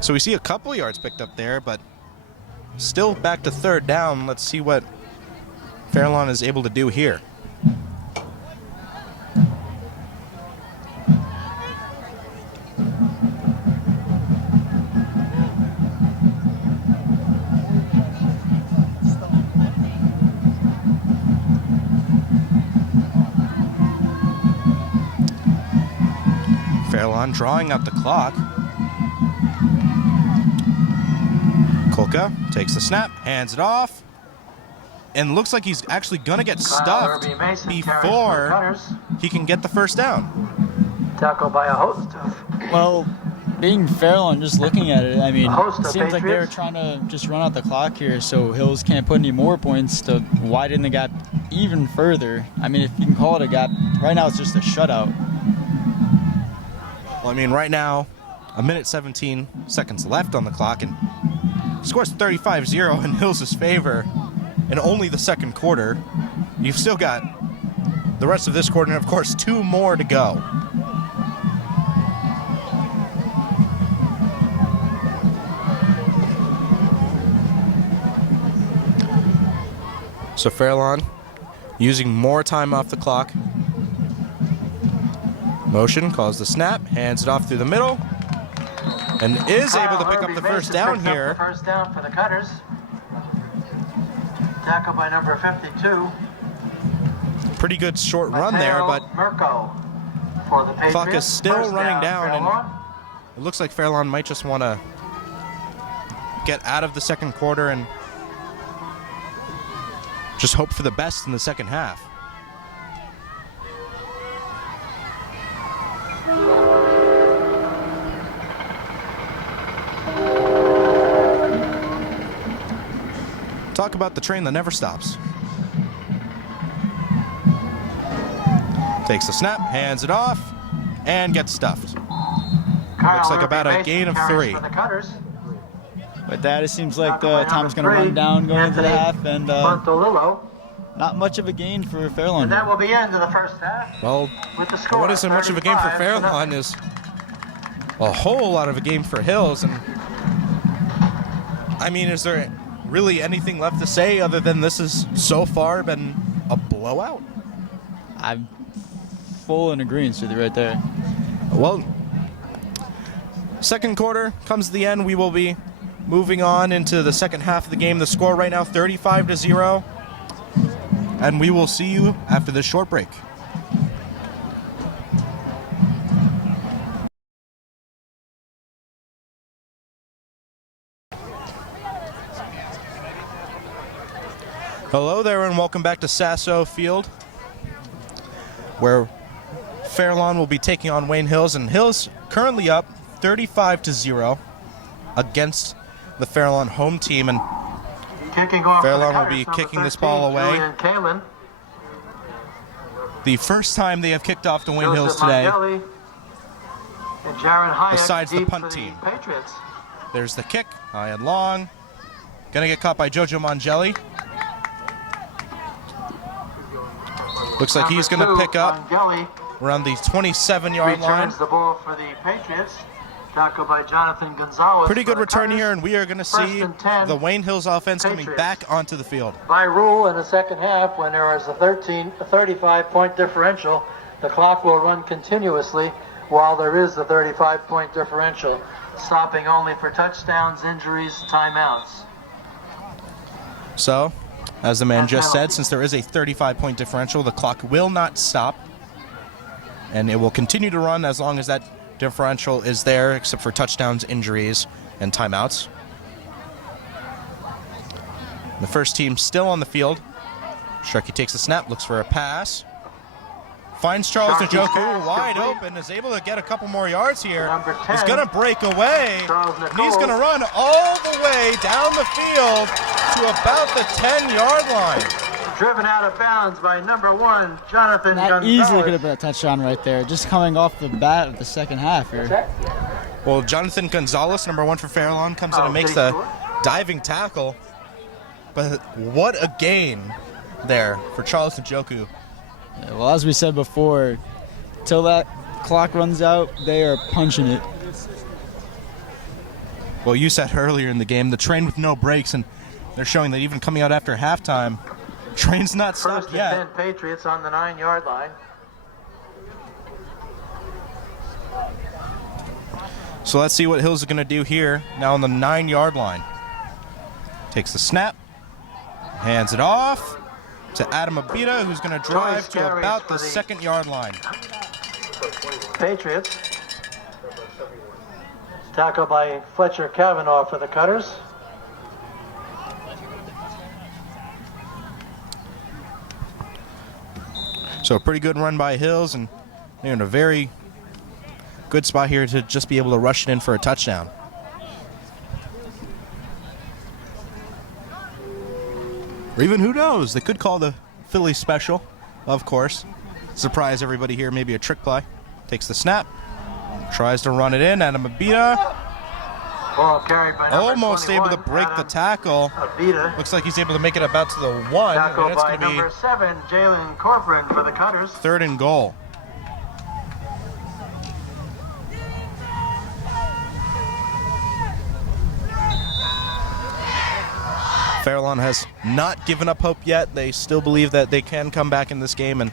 So we see a couple yards picked up there, but still back to 3rd down. Let's see what Fairlawn is able to do here. Fairlawn drawing out the clock. Kolka takes the snap, hands it off, and looks like he's actually going to get stuffed before he can get the 1st down. Tackle by a host of... Well, being Fairlawn, just looking at it, I mean, host it of seems like they're Patriots. trying to just run out the clock here so Hills can't put any more points to widen the gap even further. I mean, if you can call it a gap, right now it's just a shutout. Well, I mean, right now, 1:17 seconds left on the clock, and scores 35-0 in Hills' favor in only the 2nd quarter. You've still got the rest of this quarter, and of course 2 more to go. So Fairlawn using more time off the clock. Motion, calls the snap, hands it off through the middle, and is able to pick up the 1st down here. 1st down for the Cutters. Tackle by number 52. Pretty good short run there, but Mirko for the Patriots. clock is still 1st running down, and Fairlawn. it looks like Fairlawn might just want to get out of the 2nd quarter and just hope for the best in the 2nd half. Talk about the train that never stops. Takes the snap, hands it off, and gets stuffed. Looks like about a gain of 3. With that, it seems like time's going to run down going into the half, and not much of a gain for Fairlawn. And that will be end of the 1st half. Well, with the score what isn't much of a game for Fairlawn is a whole lot of a game for Hills. And I mean, is there really anything left to say other than this has so far been a blowout? I'm full in agreement with you right there. Well, 2nd quarter comes to the end. We will be moving on into the 2nd half of the game. The score right now 35-0. And we will see you after this short break. Hello there, and welcome back to Sasso Field, where Fairlawn will be taking on Wayne Hills, and Hills currently up 35-0 against the Fairlawn home team, and Fairlawn will be kicking this ball away. The first time they have kicked off to Wayne Hills today, besides the punt team. There's the kick, high and long. Gonna get caught by Jojo Mangelli. Looks like he's gonna pick up around the 27-yard line. Returns the ball for the Patriots. Tackle by Jonathan Gonzalez. Pretty good return here, and we are going to see the Wayne Hills offense coming back onto the field. By rule, in the second half, when there is a 35-point differential, the clock will run continuously while there is the 35-point differential, stopping only for touchdowns, injuries, timeouts. So, as the man just said, since there is a 35-point differential, the clock will not stop, and it will continue to run as long as that differential is there, except for touchdowns, injuries, and timeouts. The first team still on the field. Sharkey takes the snap, looks for a pass. Finds Charles Njoku wide open, is able to get a couple more yards here. He's going to break away, and he's going to run all the way down the field to about the 10-yard line. Driven out of bounds by number 1, Jonathan Gonzalez. That easily could have been a touchdown right there, just coming off the bat of the second half here. Well, Jonathan Gonzalez, number 1 for Fairlawn, comes in and makes the diving tackle. But what a gain there for Charles Njoku. Yeah, well, as we said before, till that clock runs out, they are punching it. Well, you said earlier in the game, the train with no brakes, and they're showing that even coming out after halftime, train's not stopped yet. First and 10 Patriots on the 9-yard line. So let's see what Hills is going to do here, now on the 9-yard line. Takes the snap, hands it off to Adam Abita, who's going to drive to about the 2nd-yard line. Patriots. Tackle by Fletcher Kavanaugh for the Cutters. So a pretty good run by Hills, and they're in a very good spot here to just be able to rush it in for a touchdown. Or even, who knows, they could call the Philly special, of course. Surprise everybody here, maybe a trick play. Takes the snap, tries to run it in, Adam Abita. Ball carried by almost able to break the tackle. Abita. Looks like he's able to make it about to the 1. Tackle And it's by going to be number 7, Jalen Corcoran for the Cutters. 3rd and goal. Fairlawn has not given up hope yet. They still believe that they can come back in this game, and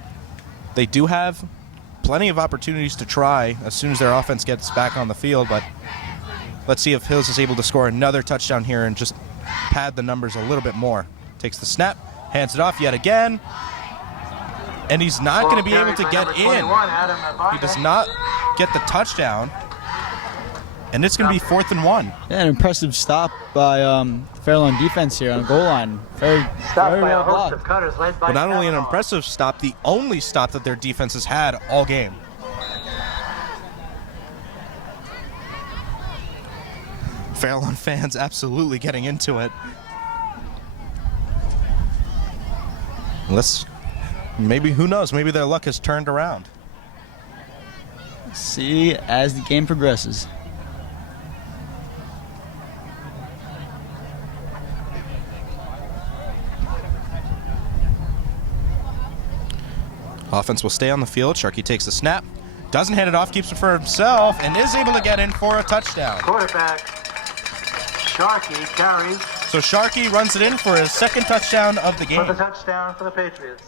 they do have plenty of opportunities to try as soon as their offense gets back on the field. But let's see if Hills is able to score another touchdown here and just pad the numbers a little bit more. Takes the snap, hands it off yet again, and he's not going to be able to get in. He does not get the touchdown, and it's going to be 4th and 1. Yeah, an impressive stop by Fairlawn defense here on the goal line. Very well blocked. But not only an impressive stop, the only stop that their defense has had all game. Fairlawn fans absolutely getting into it. Maybe, who knows, maybe their luck has turned around. See as the game progresses. Offense will stay on the field. Sharkey takes the snap, doesn't hand it off, keeps it for himself, and is able to get in for a touchdown. Quarterback Sharkey carries. So Sharkey runs it in for his 2nd touchdown of the game. For the touchdown for the Patriots.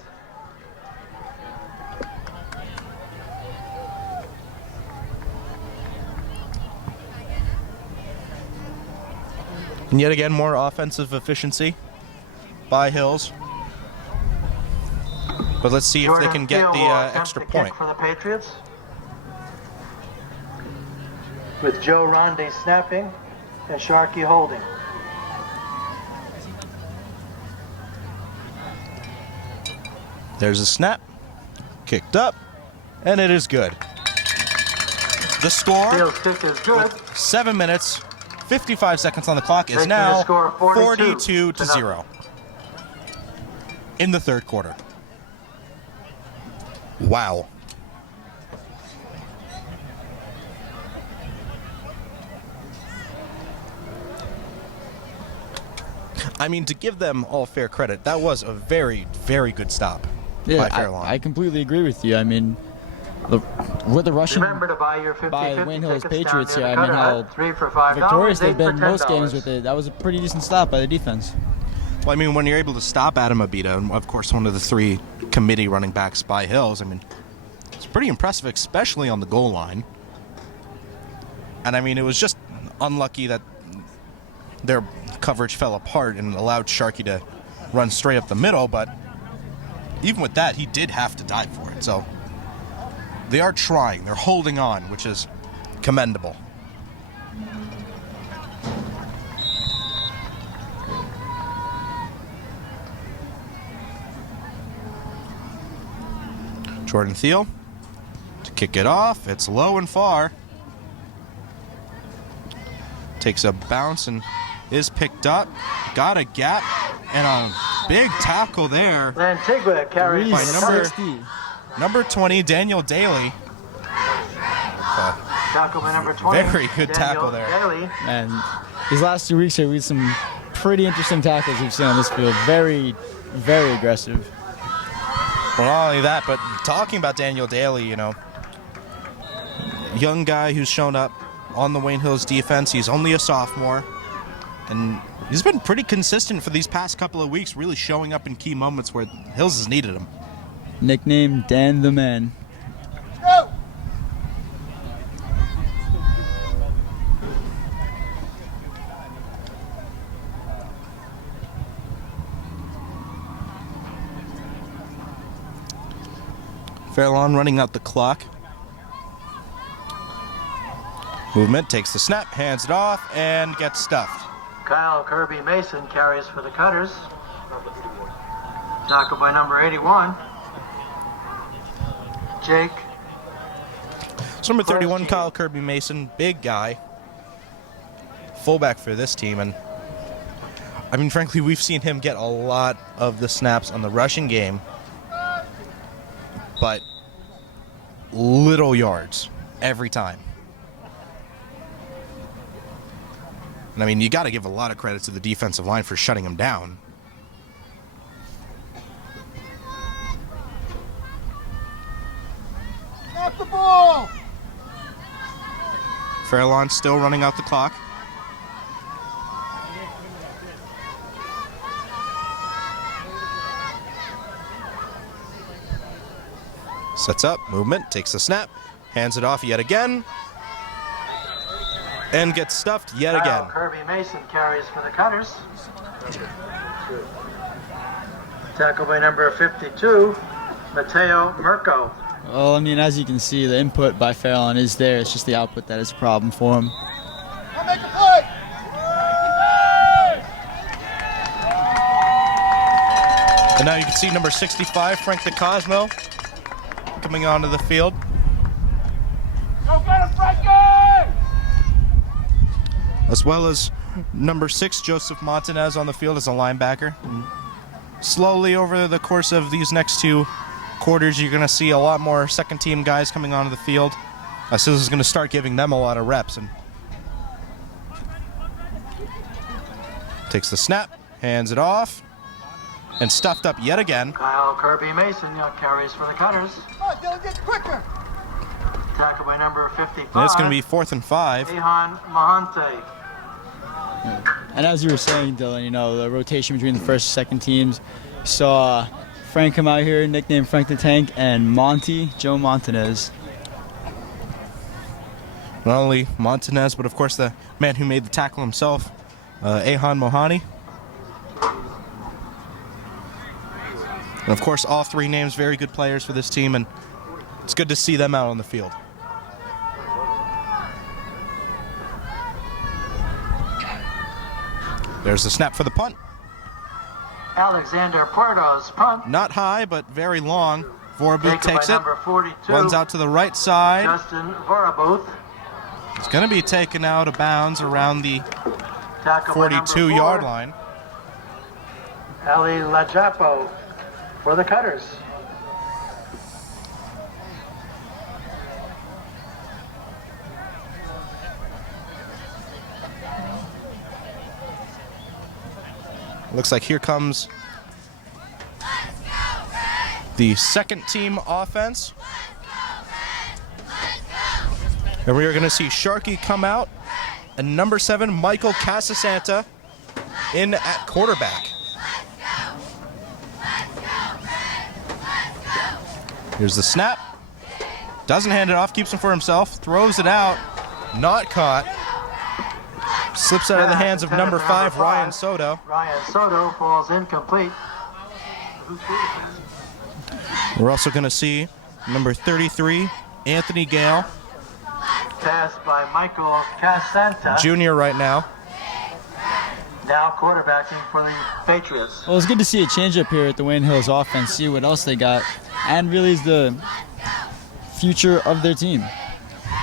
And yet again, more offensive efficiency by Hills. But let's see if they can get the extra point. For the Patriots. With Joe Ronde snapping and Sharkey holding. There's a snap, kicked up, and it is good. The score, Field kick is good. 7 minutes, 55 seconds on the clock, is now 42-0 in the 3rd quarter. Wow. I mean, to give them all fair credit, that was a very, very good stop by Fairlawn. I completely agree with you. I mean, with the rushing Remember to buy your 50/50 by Wayne Hill's tickets Patriots down here. near I the mean, Cutter how Hut. 3 for $5, victorious they've 8 for been most games $10. with it. That was a pretty decent stop by the defense. Well, I mean, when you're able to stop Adam Abita, and of course one of the 3 committee running backs by Hills, I mean, it's pretty impressive, especially on the goal line. And I mean, it was just unlucky that their coverage fell apart and allowed Sharkey to run straight up the middle, but even with that, he did have to dive for it. So they are trying, they're holding on, which is commendable. Jordan Thiel to kick it off. It's low and far. Takes a bounce and is picked up. Got a gap and a big tackle there Antigua carries by number 20, Daniel Daly. Tackle by number 20. Very good tackle there. Daly. And these last 2 weeks here, we had some pretty interesting tackles we've seen on this field. Very, very aggressive. Well, not only that, but talking about Daniel Daly, you know, young guy who's shown up on the Wayne Hills defense. He's only a sophomore, and he's been pretty consistent for these past couple of weeks, really showing up in key moments where Hills has needed him. Nicknamed Dan the Man. Fairlawn running out the clock. Movement, takes the snap, hands it off, and gets stuffed. Kyle Kirby Mason carries for the Cutters. Tackle by number 81. Jake. So number 31, Kyle Kirby Mason, big guy. Fullback for this team, and I mean, frankly, we've seen him get a lot of the snaps on the rushing game, but little yards every time. And I mean, you got to give a lot of credit to the defensive line for shutting him down. Snap the ball! Fairlawn still running out the clock. Sets up, movement, takes the snap, hands it off yet again, and gets stuffed yet again. Kirby Mason carries for the Cutters. Tackle by number 52, Mateo Mirko. Well, I mean, as you can see, the input by Fairlawn is there. It's just the output that is a problem for him. I'll make a play! And now you can see number 65, Frank DeCosmo, coming onto the field. Go get him, Frankie! As well as number 6, Joseph Montanez, on the field as a linebacker. And slowly over the course of these next 2 quarters, you're going to see a lot more second-team guys coming onto the field. So this is going to start giving them a lot of reps. And takes the snap, hands it off, and stuffed up yet again. Kyle Kirby Mason carries for the Cutters. Oh, Dylan, get quicker! Tackle by number 55. And it's going to be 4th and 5. Ehan Mahante. And as you were saying, Dylan, you know, the rotation between the first and second teams. Saw Frank come out here, nicknamed Frank the Tank, and Monty, Joe Montanez. Not only Montanez, but of course the man who made the tackle himself, Ehan Mohani. And of course, all 3 names very good players for this team, and it's good to see them out on the field. There's the snap for the punt. Alexander Puerto's punt. Not high, but very long. Vorabuth takes by it. number 42. Runs out to the right side. Justin Vorabuth. It's going to be taken out of bounds around the Tackle by number 42-yard 4. line. Ali Lajapo for the Cutters. Looks like here comes the second team offense. And we are going to see Sharkey come out and number 7, Michael Cassaday in at quarterback. Here's the snap. Doesn't hand it off, keeps it for himself, throws it out, not caught. Slips out of the hands of number 5, Ryan Soto. Ryan Soto falls incomplete. We're also going to see number 33, Anthony Gale. Pass by Michael Cassaday. Junior right now. Now quarterbacking for the Patriots. Well, it's good to see a change-up here at the Wayne Hills offense, see what else they got, and really is the future of their team.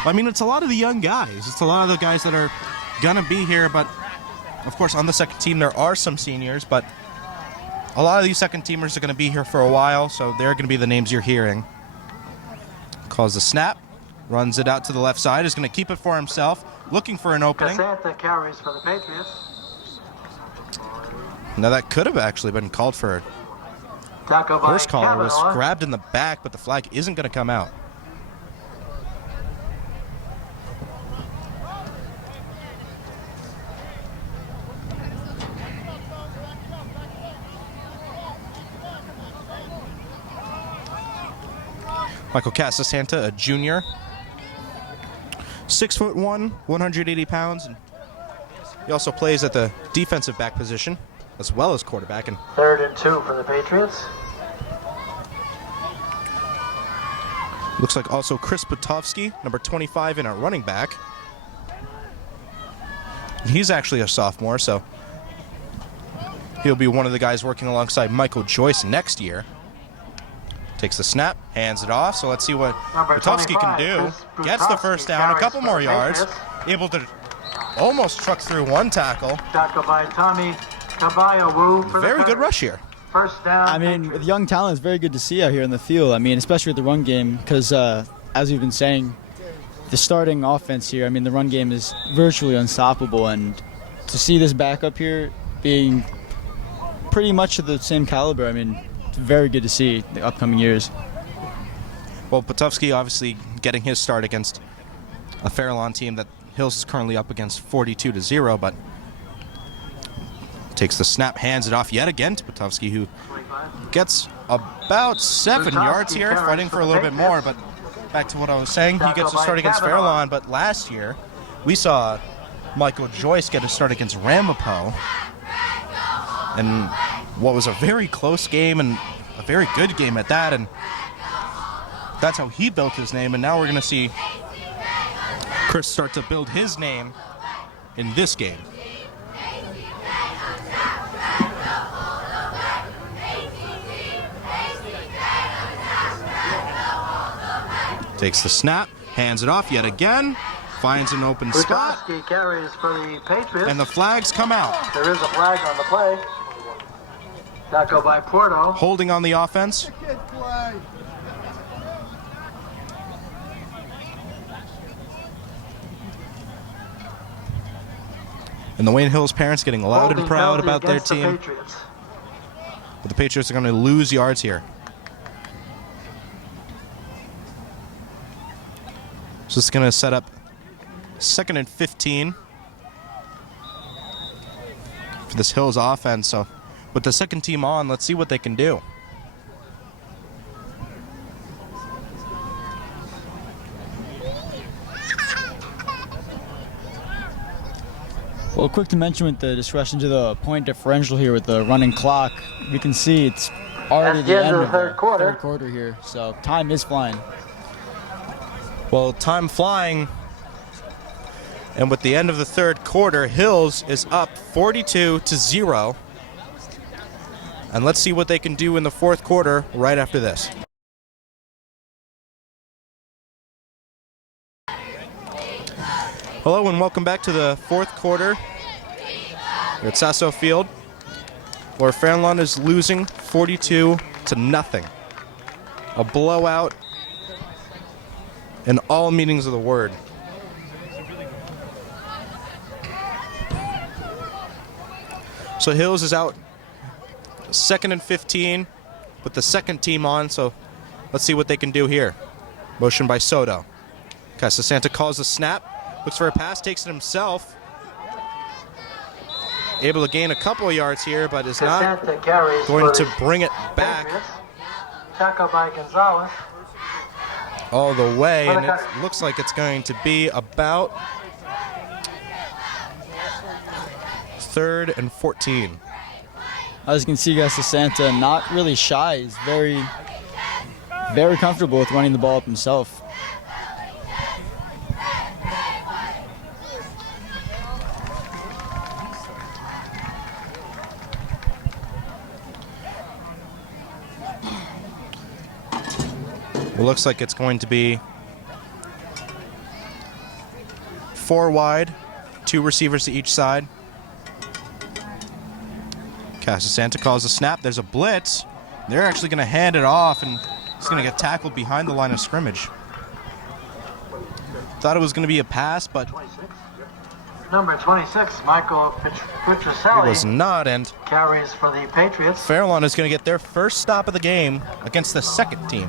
I mean, it's a lot of the young guys. It's a lot of the guys that are going to be here, but of course on the second team there are some seniors, but a lot of these second teamers are going to be here for a while, so they're going to be the names you're hearing. Calls the snap, runs it out to the left side, is going to keep it for himself, looking for an opening. Cassaday carries for the Patriots. Now that could have actually been called for. Tackle by Horse collar was Kavanaugh. grabbed in the back, but the flag isn't going to come out. Michael Cassaday, a junior, 6'1", 180 pounds. And he also plays at the defensive back position as well as quarterback. And 3rd and 2 for the Patriots. looks like also Chris Butovsky, number 25, in a running back. He's actually a sophomore, so he'll be one of the guys working alongside Michael Joyce next year. Takes the snap, hands it off, so let's see what Butovsky can do. Gets the first down, a couple more yards, able to almost truck through one tackle. Tackle by Tommy Kabayawu for Very good rush here. First down. I mean, with young talent, it's very good to see out here in the field. I mean, especially with the run game, because as we've been saying, the starting offense here, I mean, the run game is virtually unstoppable, and to see this backup here being pretty much of the same caliber, I mean, it's very good to see the upcoming years. Well, Butovsky obviously getting his start against a Fairlawn team that Hills is currently up against 42-0, but takes the snap, hands it off yet again to Butovsky, who gets about 7 yards here, fighting for a little bit more, but back to what I was saying, he gets a start against Fairlawn, but last year we saw Michael Joyce get a start against Ramapo, and what was a very close game and a very good game at that, and that's how he built his name. And now we're going to see Chris start to build his name in this game. Takes the snap, hands it off yet again, finds an open spot, Butovsky carries for the Patriots. and the flags come out. There is a flag on the play. Tackle by Porto. Holding on the offense. Kid play. And the Wayne Hills parents getting loud and Holding proud penalty about their against the team. Patriots. But the Patriots are going to lose yards here. So this is going to set up 2nd and 15 for this Hills offense. So with the second team on, let's see what they can do. Well, quick to mention with the discretion to the point differential here with the running clock, we can see it's already That's the end of the third quarter. third quarter here, so time is flying. Well, time flying. And with the end of the third quarter, Hills is up 42-0. And let's see what they can do in the fourth quarter right after this. Hello and welcome back to the fourth quarter here at Sasso Field, where Fairlawn is losing 42-0. A blowout in all meanings of the word. So Hills is out 2nd and 15 with the second team on, so let's see what they can do here. Motion by Soto. Casasanta calls a snap, looks for a pass, takes it himself. Able to gain a couple of yards here, but is not going to bring it back Tackle by Gonzalez. all the way, and it looks like it's going to be about 3rd and 14. As you can see, Casasanta not really shy. He's very, very comfortable with running the ball up himself. It looks like it's going to be 4 wide, 2 receivers to each side. Casasanta calls a snap. There's a blitz. They're actually going to hand it off, and he's going to get tackled behind the line of scrimmage. Thought it was going to be a pass, but Number 26, Michael Petroselli. it was not, and Carries for the Patriots. Fairlawn is going to get their first stop of the game against the second team.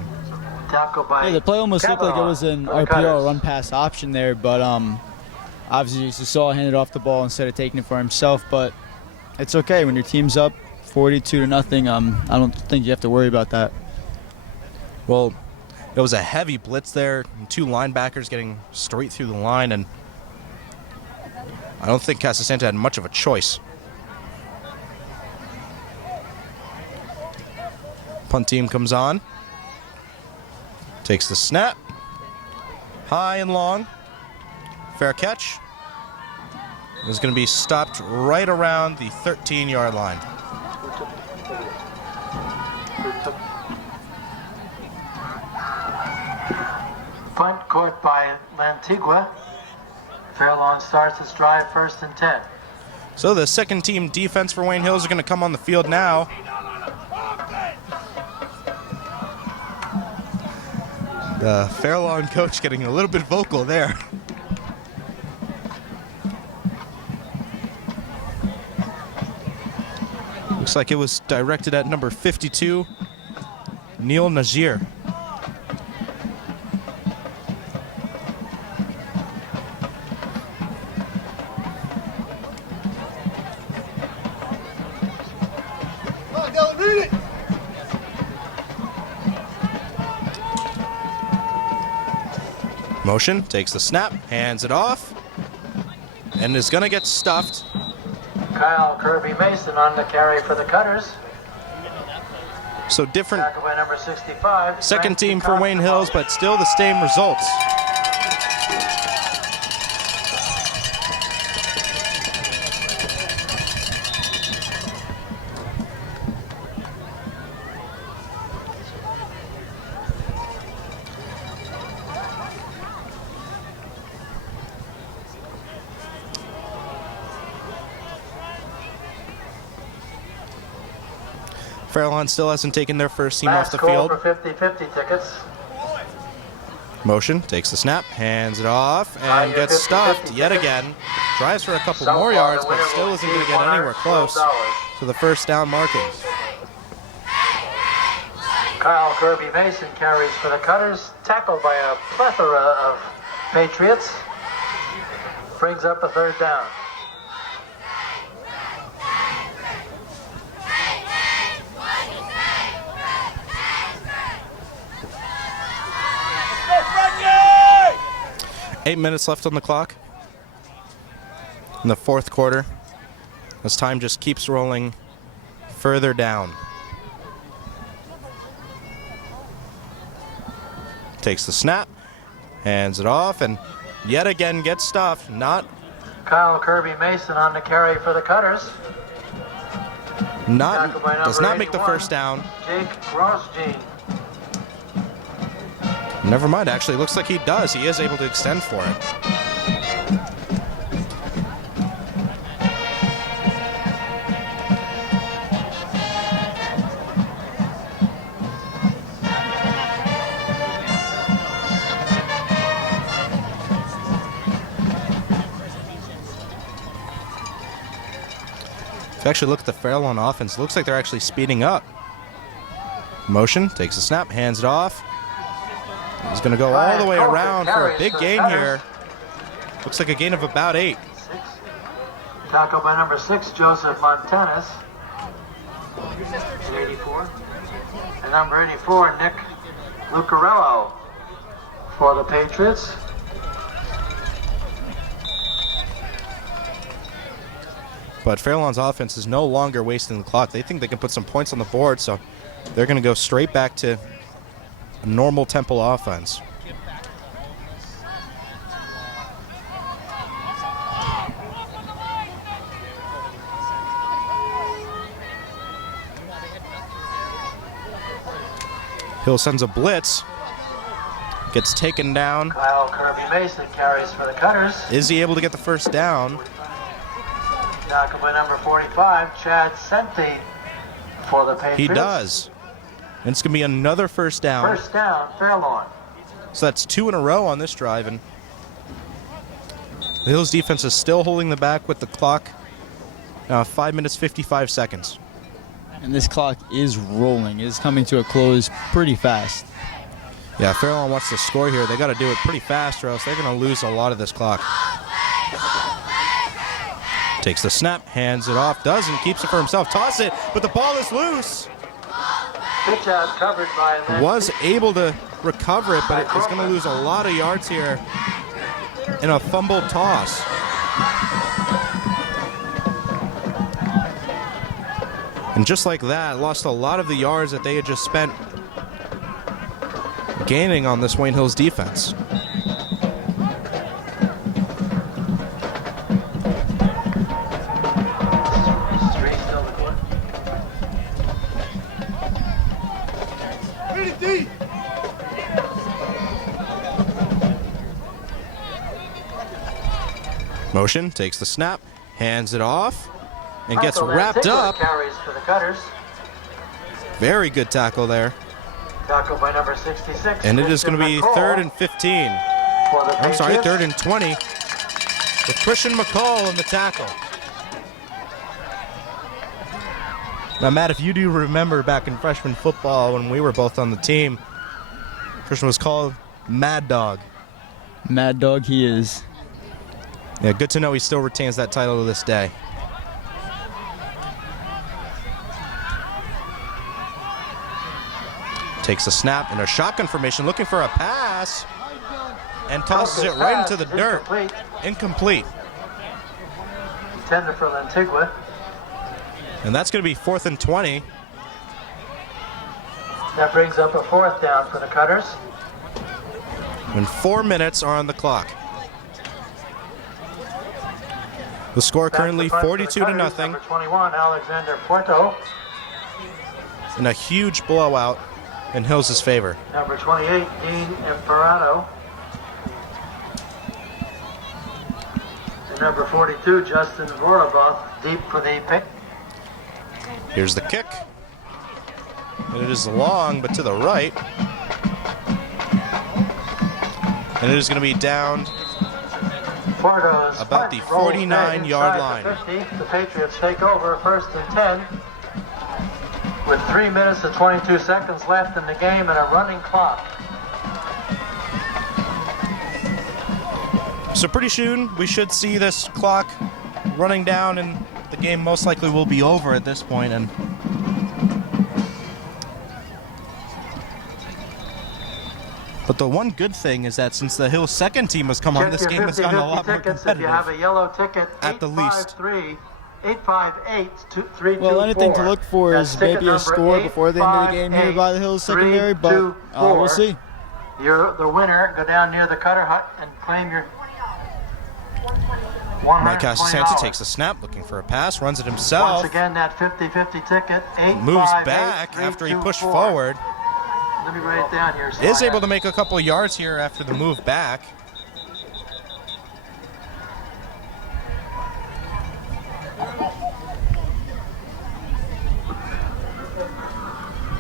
Tackle by Yeah, the play almost looked like it was an RPO, run pass option there, but obviously you saw hand it off the ball instead of taking it for himself. But it's okay when your team's up 42-0. I don't think you have to worry about that. Well, it was a heavy blitz there, and 2 linebackers getting straight through the line, and I don't think Casasanta had much of a choice. Punt team comes on. Takes the snap. High and long. Fair catch. Is going to be stopped right around the 13-yard line. Punt caught by Lantigua. Fairlawn starts his drive 1st and 10. So the second team defense for Wayne Hills are going to come on the field now. The Fairlawn coach getting a little bit vocal there. Looks like it was directed at number 52, Neil Najir. Motion, takes the snap, hands it off, and is going to get stuffed. Kyle Kirby Mason on the carry for the Cutters. So different Tackle by number 65. second team for Wayne Hills, but still the same results. Fairlawn still hasn't taken their first team off the field. For 50-50 tickets. Motion, takes the snap, hands it off, and gets stuffed yet again. Drives for a couple more yards, but still isn't going to get anywhere close to the first down markings. Kyle Kirby Mason carries for the Cutters. Tackled by a plethora of Patriots. Brings up a 3rd down. Eight minutes left on the clock in the 4th quarter, as time just keeps rolling further down. Takes the snap, hands it off, and yet again gets stuffed. Kyle Kirby Mason on the carry for the Cutters. Does not make the first down. Jake Grosjean. Never mind, actually, looks like he does. He is able to extend for it. If you actually look at the Fairlawn offense, looks like they're actually speeding up. Motion, takes a snap, hands it off. He's going to go all the way around for a big gain here. Looks like a gain of about 8. Tackle by number 6, Joseph Montanus. 84. And number 84, Nick Lucarello for the Patriots. But Fairlawn's offense is no longer wasting the clock. They think they can put some points on the board, so they're going to go straight back to a normal Temple offense. Hill sends a blitz. Gets taken down. Kyle Kirby Mason carries for the Cutters. Is he able to get the first down? Tackle by number 45, Chad Senti for the Patriots. He does. And it's going to be another first down. First down, Fairlawn. So that's 2 in a row on this drive. And the Hills defense is still holding the back with the clock. 5 minutes, 55 seconds. And this clock is rolling. It is coming to a close pretty fast. Yeah, Fairlawn wants to score here. They got to do it pretty fast or else they're going to lose a lot of this clock. Takes the snap, hands it off, doesn't, keeps it for himself, toss it, but the ball is loose. Pitch out covered by Lynn. Was able to recover it, but it's going to lose a lot of yards here in a fumbled toss. And just like that, lost a lot of the yards that they had just spent gaining on this Wayne Hills defense. Motion, takes the snap, hands it off, and gets wrapped up. Carries for the Cutters. Very good tackle there. Tackle by number 66. And it is going to be 3rd and 15. I'm sorry, 3rd and 20. With Christian McCall in the tackle. Now, Matt, if you do remember back in freshman football when we were both on the team, Christian was called Mad Dog. Mad Dog he is. Yeah, good to know he still retains that title to this day. Takes a snap in a shotgun formation, looking for a pass, and tosses it right into the dirt. Incomplete. Tender for Lantigua. And that's going to be 4th and 20. That brings up a 4th down for the Cutters. And 4 minutes are on the clock. The score currently 42-0. Number 21, Alexander Puerto. In a huge blowout in Hills' favor. Number 28, Dean Imperato. And number 42, Justin Voroboth, deep for the pick. Here's the kick. And it is long, but to the right. And it is going to be down Porto's about the 49-yard line. The 50. The Patriots take over 1st and 10 with 3 minutes and 22 seconds left in the game and a running clock. So pretty soon we should see this clock running down and the game most likely will be over at this point. And but the one good thing is that since the Hills second team has come on, this game has gotten a lot more competitive. If you have a yellow ticket, at the least. 858-324. Well, anything to look for is maybe a score before the end of the game here by the Hills secondary, but we'll see. You're the winner. Go down near the Cutter Hut and claim your Mike Cassaday takes the snap, looking for a pass, runs it himself. Once again, that 50-50 ticket. Moves back after he pushed forward. Let me write it down here. Is able to make a couple of yards here after the move back.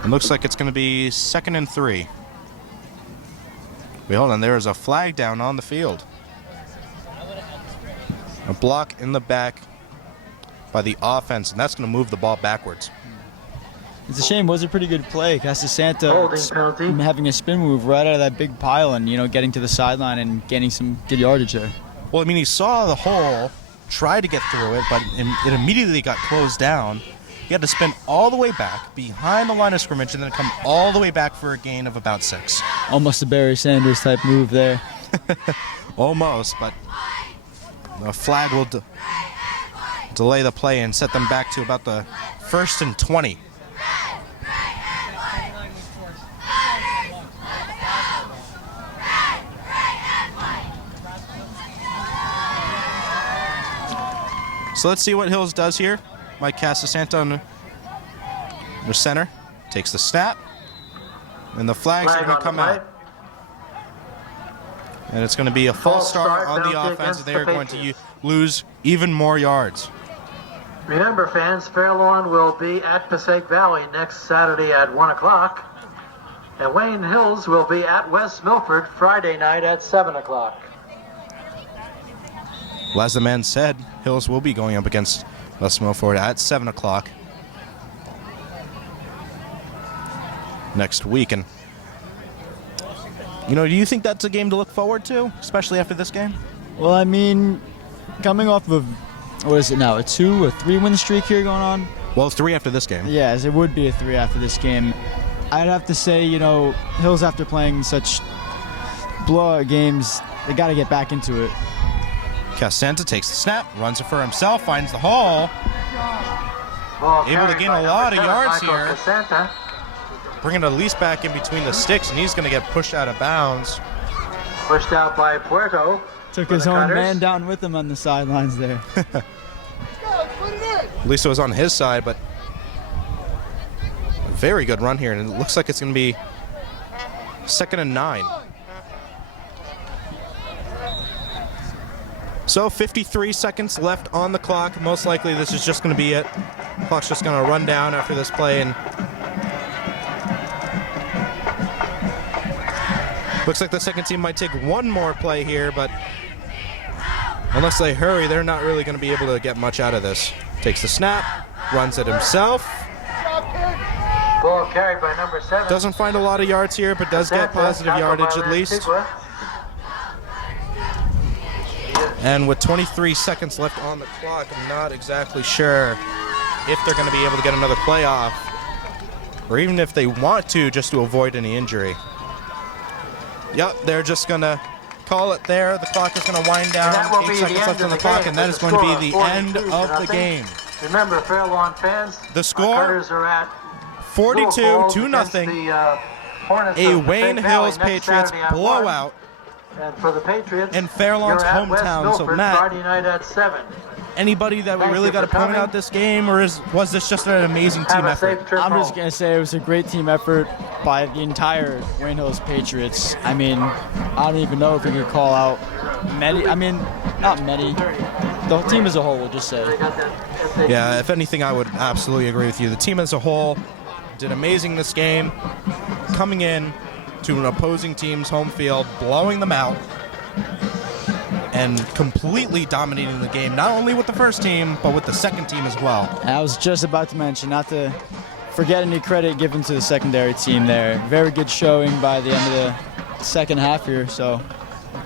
It looks like it's going to be 2nd and 3. Wait, hold on. There is a flag down on the field. A block in the back by the offense, and that's going to move the ball backwards. It's a shame. It was a pretty good play. Cassaday Holding penalty. having a spin move right out of that big pile and, getting to the sideline and gaining some good yardage there. Well, I mean, he saw the hole, tried to get through it, but it immediately got closed down. He had to spin all the way back behind the line of scrimmage and then come all the way back for a gain of about 6. Almost a Barry Sanders type move there. Almost, but the flag will delay the play and set them back to about the 1st and 20. So let's see what Hills does here. Mike Cassaday on the center takes the snap, and the flags are going to come out. And it's going to be a false start on the offense, and they are going to lose even more yards. Remember, fans, Fairlawn will be at Passaic Valley next Saturday at 1 o'clock. And Wayne Hills will be at West Milford Friday night at 7 o'clock. Well, as the man said, Hills will be going up against West Milford at 7 o'clock next week. And, do you think that's a game to look forward to, especially after this game? Well, I mean, coming off of, what is it now, a 2 or 3 win streak here going on? Well, 3 after this game. Yes, it would be a 3 after this game. I'd have to say, Hills, after playing such blowout games, they got to get back into it. Cassaday takes the snap, runs it for himself, finds the hole. Able to gain a lot of yards here. Bringing it at least back in between the sticks, and he's going to get pushed out of bounds. Pushed out by Puerto. Took his own man down with him on the sidelines there. At least it was on his side, but a very good run here, and it looks like it's going to be 2nd and 9. So 53 seconds left on the clock. Most likely this is just going to be it. Clock's just going to run down after this play, and looks like the second team might take one more play here, but unless they hurry, they're not really going to be able to get much out of this. Takes the snap, runs it himself. Ball carried by number 7. Doesn't find a lot of yards here, but does get positive yardage at least. And with 23 seconds left on the clock, I'm not exactly sure if they're going to be able to get another play off, or even if they want to, just to avoid any injury. Yep, they're just going to call it there. The clock is going to wind down. 8 seconds left on the clock, and that is going to be the end of the game. Remember, Fairlawn fans, the score, are at 42-0. A Wayne Hills Patriots blowout. And for the Patriots, in Fairlawn's hometown. So, Matt, Friday night at 7. Anybody that we really got to point out this game, or was this just an amazing team effort? I'm just going to say it was a great team effort by the entire Wayne Hills Patriots. I mean, I don't even know if we could call out many. I mean, not many. The team as a whole, we'll just say. Yeah, if anything, I would absolutely agree with you. The team as a whole did amazing this game, coming in to an opposing team's home field, blowing them out, and completely dominating the game, not only with the first team, but with the second team as well. I was just about to mention, not to forget any credit given to the secondary team there. Very good showing by the end of the second half here, so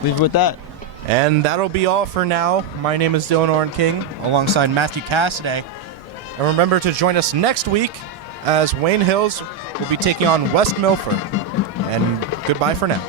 leave it with that. And that'll be all for now. My name is Dylan Orren-King, alongside Matthew Cassaday. And remember to join us next week as Wayne Hills will be taking on West Milford. And goodbye for now.